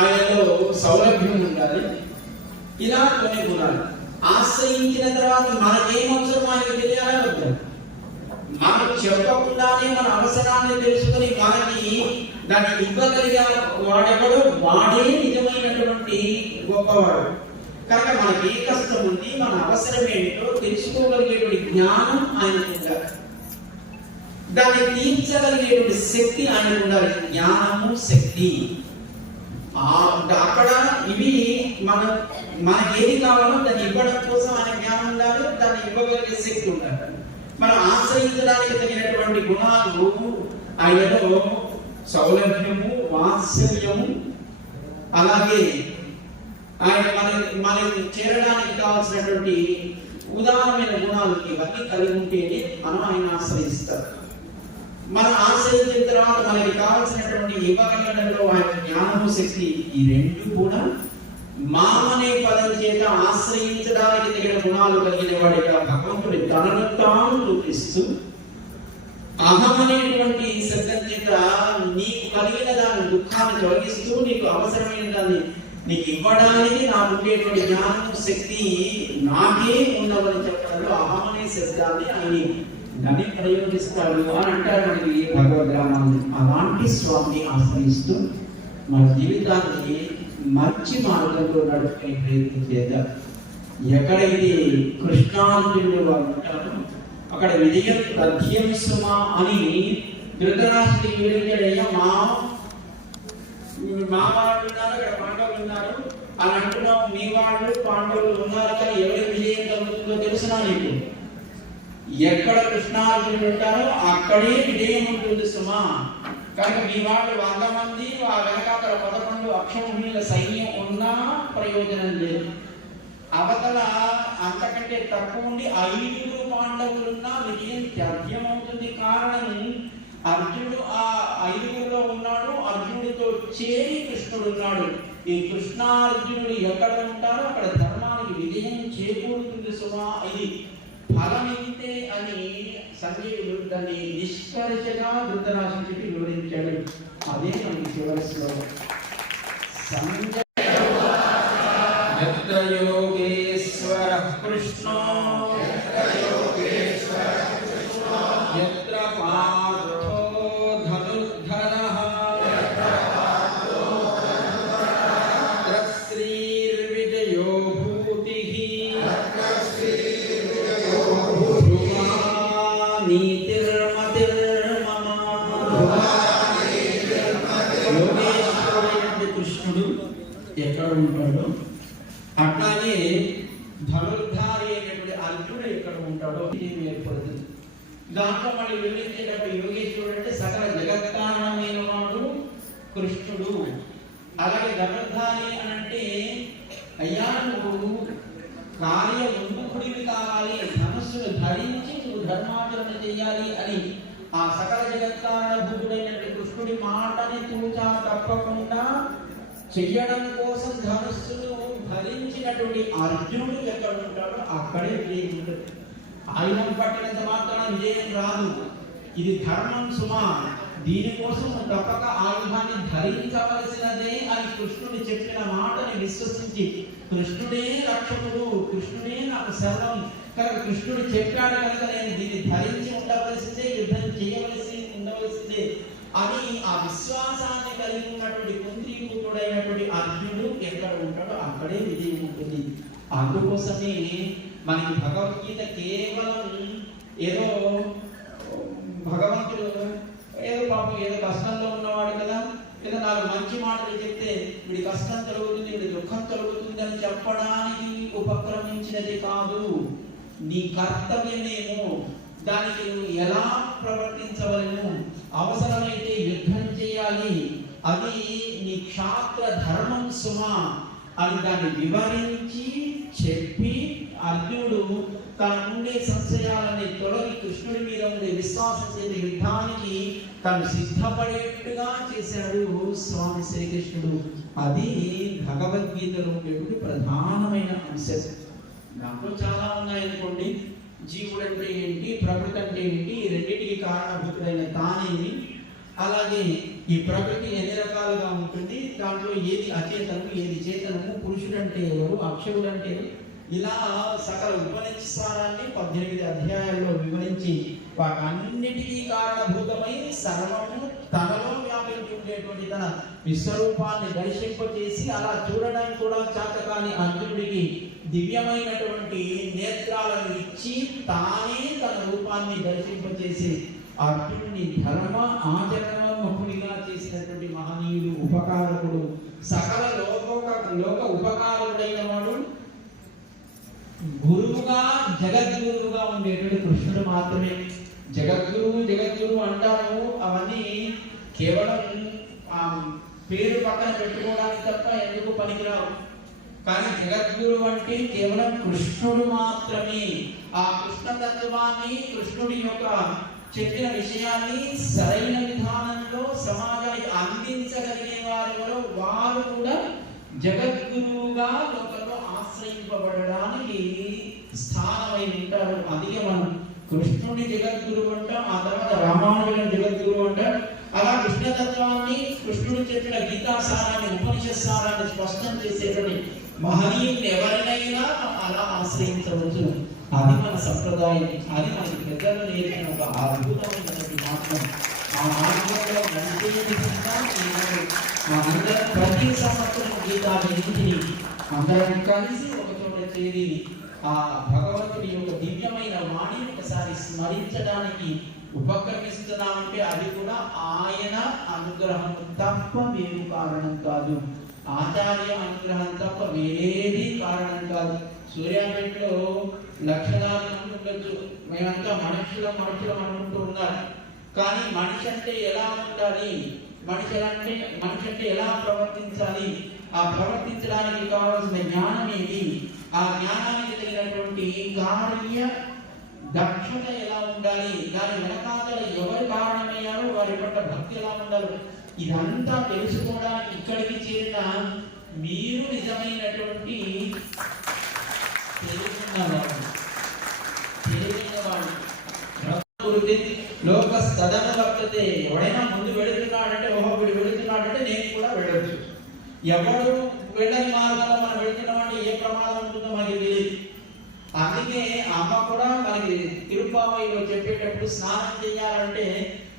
ఆయనలో సౌలభ్యం ఉండాలి. ఇలా కొన్ని గుణాలు. ఆశ్రయించిన తర్వాత మనకేం అవసరం ఆయనకు తెలియాలని వద్దాం. మనకు చెప్పకుండానే మన అవసరాన్ని తెలుసుకొని మనకి దాన్ని ఇవ్వగలిగే వాడెవడో వాడే నిజమైనటువంటి గొప్పవాడు. కనుక మనకి ఏ కష్టం ఉంది, మన అవసరం ఏంటో తెలుసుకోగలిగేటువంటి జ్ఞానం ఆయనకు ఉండాలి. దాన్ని తీర్చగలిగేటువంటి శక్తి ఆయనకు ఉండాలి. జ్ఞానము, శక్తి. అక్కడ ఇవి మనకి ఏది కావాలో దాన్ని ఇవ్వడం కోసం ఆయన జ్ఞానం ఉండాలి, దాన్ని ఇవ్వగలిగే శక్తి ఉండాలి. మనం ఆశ్రయించడానికి తగినటువంటి గుణాలు ఆయనలో సౌలభ్యము, వాత్సల్యము, అలాగే ఆయన మనకి చేరడానికి కావాల్సినటువంటి ఉదాహరణమైన గుణాలు ఇవన్నీ కలిగి ఉంటేనే మనం ఆయన ఆశ్రయిస్తారు. మనం ఆశ్రయించిన తర్వాత మనకి కావాల్సినటువంటి ఇవ్వగలడంలో ఆయన జ్ఞానము, శక్తి, ఈ రెండు కూడా మామనే పదం చేత ఆశ్రయించడానికి తగిన గుణాలు కలిగిన వాడిగా భగవంతుడి తనను తాను చూపిస్తూ, అహమనేటువంటి శబ్దం చేత నీకు కలిగిన దాని దుఃఖాన్ని తొలగిస్తూ, నీకు అవసరమైన దాన్ని నీకు ఇవ్వడానికి నాకు ఉండేటువంటి జ్ఞానం, శక్తి నాకే ఉన్నవని చెప్పడంలో అహమనే శబ్దాన్ని ఆయన నన్ను ప్రయోగిస్తాడు అని అంటారు మనకి భగవద్రామాన్ని. అలాంటి స్వామిని ఆశ్రయిస్తూ మన జీవితాన్ని మంచి మార్గంలో నడుపుకునే ప్రయత్నం చేద్దాం. ఎక్కడైతే కృష్ణార్జునుడు వారు ఉంటారో అక్కడ విజయం తథ్యం సుమా అని ధృతరాష్ట్రుడికి వివరించాడయ్యా. మా వాళ్ళు ఉన్నారు, అక్కడ పాండవులు ఉన్నారు అని అంటున్నావు. మీ వాళ్ళు పాండవులు ఉన్నారు కానీ ఎవరి విజయం కలుగుతుందో తెలుసునా నీకు? ఎక్కడ కృష్ణార్జునుడు ఉంటారో అక్కడే విజయం ఉంటుంది సుమా. కనుక మీ వాళ్ళు 100 మంది, ఆ వెనకాతల 11 అక్షౌహిణుల సైన్యం ఉన్నా ప్రయోజనం లేదు. అవతల అంతకంటే తక్కువ ఉండి 5 పాండవులున్నా విజయం తథ్యమవుతుంది. కారణం అర్జునుడు ఆ 5లో ఉన్నాడు, అర్జునుడితో చేరి కృష్ణుడు ఉన్నాడు. ఈ కృష్ణార్జునుడు ఎక్కడ ఉంటారో అక్కడ ధర్మానికి విజయం చేకూరుతుంది సుమా. ఇది ఫలమింతే అని సంజయుడు దాన్ని నిష్కర్షగా ధృతరాష్ట్రుడికి వివరించాడు. అదే మనకి చివరి శ్లోకం. యత్ర యోగేశ్వరః కృష్ణో యత్ర పార్థో ధనుర్ధరః యత్ర శ్రీర్విజయో భూతిః కృష్ణుడు ఎక్కడ ఉంటాడో అట్లాగే ధనుర్ధారి అయినటువంటి అర్జునుడు ఎక్కడ ఉంటాడో ఏమి ఏర్పడుతుంది. దాంట్లో మళ్ళీ వివరించేటప్పుడు యోగేశ్వరుడు అంటే సకల జగత్కారణమైన వాడు కృష్ణుడు. అలాగే ధనుర్ధారి అని అంటే అయ్యా నువ్వు కార్య ఉన్ముఖుడివి కావాలి, ధనుస్సును ధరించి నువ్వు ధర్మాచరణ చేయాలి అని ఆ సకల జగత్కారణభూతుడైనటువంటి కృష్ణుడి మాటని తూచా తప్పకుండా చెయ్యడం కోసం ధనుస్సును ధరించినటువంటి అర్జునుడు ఎక్కడ ఉంటాడో అక్కడే విజయం ఉంటుంది. ఆయుధం పట్టినంత మాత్రాన విజయం రాదు. ఇది ధర్మం సుమా. దీనికోసం తప్పక ఆయుధాన్ని ధరించవలసినదే అని కృష్ణుడు చెప్పిన మాటని విశ్వసించి కృష్ణుడే రక్షకుడు, కృష్ణుడే నాకు సర్వం, కనుక కృష్ణుడు చెప్పాడు కనుక నేను దీన్ని ధరించి ఉండవలసిందే, యుద్ధం ఉండవలసిందే అని ఆ విశ్వాసాన్ని కలిగి ఉన్నటువంటి కుంత్రీపుత్రుడైనటువంటి అర్జునుడు ఎక్కడ ఉంటాడో అక్కడే విజయం ఉంటుంది. అందుకోసమే మనకి భగవద్గీత కేవలం ఏదో భగవంతుడు ఏదో పాపం ఏదో కష్టంలో ఉన్నవాడు కదా, ఏదో 4 మంచి మాటలు చెప్తే వీడి కష్టం తొలగుతుంది, వీడి దుఃఖం తొలగుతుంది అని చెప్పడానికి ఉపక్రమించినది కాదు. నీ కర్తవ్యమేమో దానికి నువ్వు ఎలా ప్రవర్తించవలను, అవసరమైతే యుద్ధం చేయాలి, అది నీ క్షాత్ర ధర్మం సుమా అని దాన్ని వివరించి చెప్పి అర్జునుడు తన ఉండే సంశయాలని తొలగి కృష్ణుడి మీద ఉండే విశ్వాసం చేసే యుద్ధానికి తను సిద్ధపడేట్టుగా చేశాడు స్వామి శ్రీకృష్ణుడు. అది భగవద్గీతలో ఉండేటువంటి ప్రధానమైన అంశం. దాంట్లో చాలా ఉన్నాయనుకోండి. జీవుడు అంటే ఏంటి, ప్రకృతి అంటే ఏంటి, రెండింటికి కారణభూతుడైన తానేమి, అలాగే ఈ ప్రకృతి ఎన్ని రకాలుగా ఉంటుంది, దాంట్లో ఏది అచేతనము ఏది చేతనము, పురుషుడు అంటే ఎవరు, అక్షరుడు అంటే ఇలా సకల ఉపనిషారాన్ని 18 అధ్యాయాల్లో వివరించి వాటన్నిటికీ కారణభూతమై సర్వము తనలో వ్యాపించి ఉండేటువంటి తన విశ్వరూపాన్ని దర్శింపచేసి అలా చూడడానికి కూడా చాతకాని అర్జునుడికి దివ్యమైనటువంటి నేత్రాలను ఇచ్చి తానే తన రూపాన్ని దర్శింపచేసి అర్జునుని ధర్మ ఆచరణముఖునిగా చేసినటువంటి మహనీయుడు, ఉపకారకుడు, సకల లోక ఉపకారుడైన వాడు, గురువుగా జగద్గురువుగా ఉండేటువంటి కృష్ణుడు మాత్రమే. జగద్గురువు అంటారు, అవన్నీ కేవలం పేరు పక్కన పెట్టుకోవడానికి తప్ప ఎందుకు పనికిరావు. కానీ జగద్గురువు అంటే కేవలం కృష్ణుడు మాత్రమే. ఆ కృష్ణతత్వాన్ని, కృష్ణుడి యొక్క చెప్పిన విషయాన్ని సరైన విధానంలో సమాజానికి అందించగలిగే వారు కూడా జగద్గురువుగా లోకంలో ఆశ్రయింపబడడానికి స్థానమై ఉంటారు. అందుకే మనం కృష్ణుడిని జగద్గురువు అంటాం, ఆ తర్వాత రామానుజుని జగద్గురువు అంటాం. అలా కృష్ణతత్వాన్ని, కృష్ణుడు చెప్పిన గీతాసారాన్ని, ఉపనిషత్సారాన్ని స్పష్టం చేసేటువంటి మహనీయుని ఎవరినైనా అలా ఆశ్రయించవచ్చు. అది మన సంప్రదాయం, అది మనకి పెద్దలు నేర్పిన ఒక అద్భుతమైనటువంటి మార్గం. ఆ మార్గంలో నడిచే విధంగా మనందరం ప్రతి సంవత్సరం గీతాన్ని అందరం కలిసి ఒక చోట చేరి ఆ భగవంతుడి యొక్క దివ్యమైన వాణిని ఒకసారి స్మరించడానికి ఉపక్రమిస్తున్నామంటే అది కూడా ఆయన అనుగ్రహం తప్ప వేరు కారణం కాదు. ఆచార్య అనుగ్రహం తప్ప వేరేది కారణం కాదు. సూర్యాపేటలో లక్షలాది మంది ఉండొచ్చు, మేమంతా మనుషులు అనుకుంటూ ఉన్నారు. కానీ మనిషి అంటే ఎలా ఉండాలి, మనిషి అంటే ఎలా ప్రవర్తించాలి, ఆ ప్రవర్తించడానికి కావాల్సిన జ్ఞానం ఏది, ఆ జ్ఞానానికి తగినటువంటి కార్య దక్షత ఎలా ఉండాలి, దాని వెనకాతల ఎవరు కారణమయ్యారో వారి పట్ల భక్తి ఎలా ఉండాలి, ఇదంతా తెలుసుకోవడానికి ఇక్కడికి చేరిన మీరు నిజమైనటువంటి లోక సదన వర్తతే. ఎవడైనా ముందు వెళుతున్నాడంటే ఓహో వీడు వెళుతున్నాడంటే నేను కూడా వెళ్ళొచ్చు. ఎవడు వెళ్ళని మార్గంలో మనం వెళుతున్నామంటే ఏ ప్రమాదం ఉంటుందో మనకి తెలియదు. అందుకే అమ్మ కూడా మనకి తిరుపావయిలో చెప్పేటప్పుడు స్నానం చేయాలంటే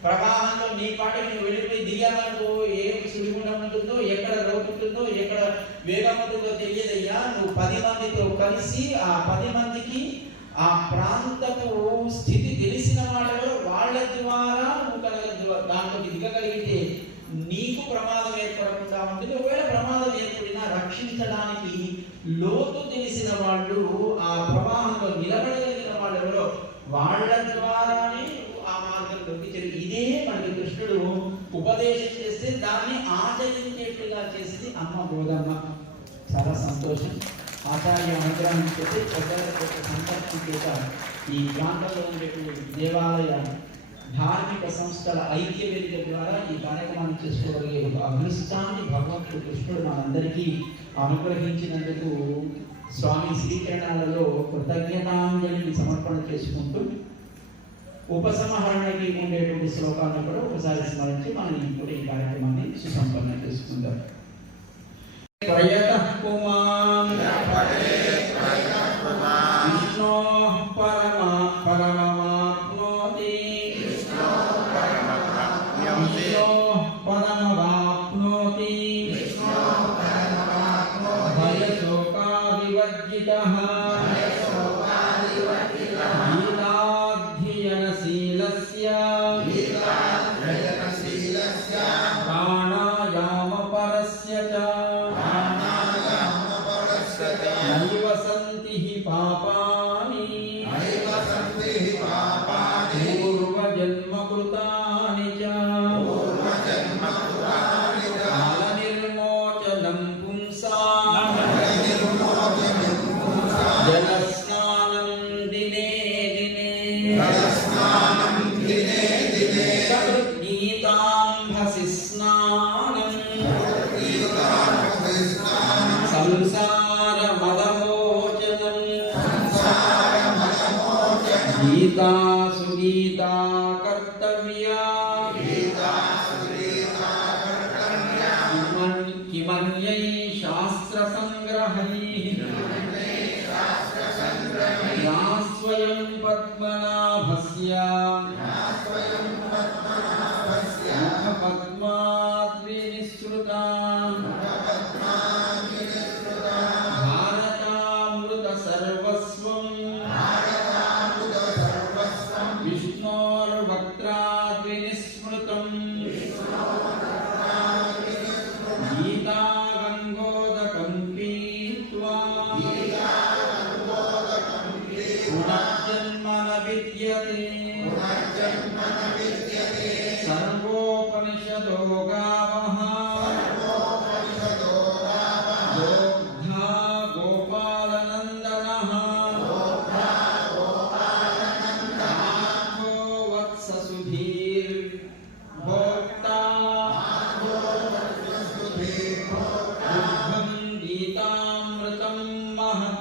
ప్రవాహంలో నీ పాటికి నువ్వు వెళ్ళిపోయి దిగాలకు ఏ సుడిగుండం ఉంటుందో, ఎక్కడ లోటు ఉంటుందో, ఎక్కడ వేగం ఉంటుందో తెలియదయ్యా. నువ్వు 10 మందితో కలిసి ఆ 10 మందికి ఆ ప్రాంతపు స్థితి తెలిసిన వాళ్ళలో వాళ్ళ ద్వారా నువ్వు దాంట్లోకి దిగగలిగితే నీకు ప్రమాదం ఏర్పడకుండా ఉంటుంది. ఒకవేళ ప్రమాదం ఏర్పడినా రక్షించడానికి లోతు తెలిసిన వాళ్ళు, ఆ ప్రవాహంలో నిలబడగలిగిన వాళ్ళు ఎవరో వాళ్ళ ద్వారానే ఆ మార్గంలోకి జరిగి ఇదే మనకి కృష్ణుడు ఉపదేశం చేస్తే దాన్ని ఆచరించేట్టుగా చేసింది అమ్మ గోదమ్మ. చాలా సంతోషం. ఆచార్య అనుగ్రహం చేస్తే పెద్దల సంకల్పం చేత ఈ ప్రాంతంలో ఉండేటువంటి దేవాలయ ధార్మిక సంస్థల ఐక్య వేదిక ద్వారా ఈ కార్యక్రమాన్ని చేసుకోగలిగే ఒక అదృష్టాన్ని భగవంతుడు కృష్ణుడు మనందరికీ అనుగ్రహించినందుకు స్వామి శ్రీచరణాలలో కృతజ్ఞతాంజలిని సమర్పణ చేసుకుంటూ ఉపసంహరణకి ఉండేటువంటి శ్లోకాలను కూడా ఒకసారి స్మరించి మనం ఇప్పుడు ఈ కార్యక్రమాన్ని సుసంపన్నం చేసుకుందాం. ప్రయతః పుమాన్ విష్ణో పరమవాప్నోతి భయశోకావివర్జితః గీతాధ్యయనశీలస్య ప్రాణాయామపరస్య చ సంసార మదమోచనం గీతా సుగీతా కర్తవ్యా కిమన్యై శాస్త్ర సంగ్రహైః యా స్వయం పద్మనాభస్య ముఖ పద్మాద్వినిసృతా భారతామృత సర్వస్వం విష్ణోర్వక్త్రాద్వినిస్మృతం గీతా గంగోదకం పీత్వా పునర్జన్మ న విద్యతే సర్వోపనిషదో గావః దోగ్ధా గోపాలనందనః ఆర్ధో వత్ససుధీర్భోక్తా దుగ్ధం గీతామృతం మహత్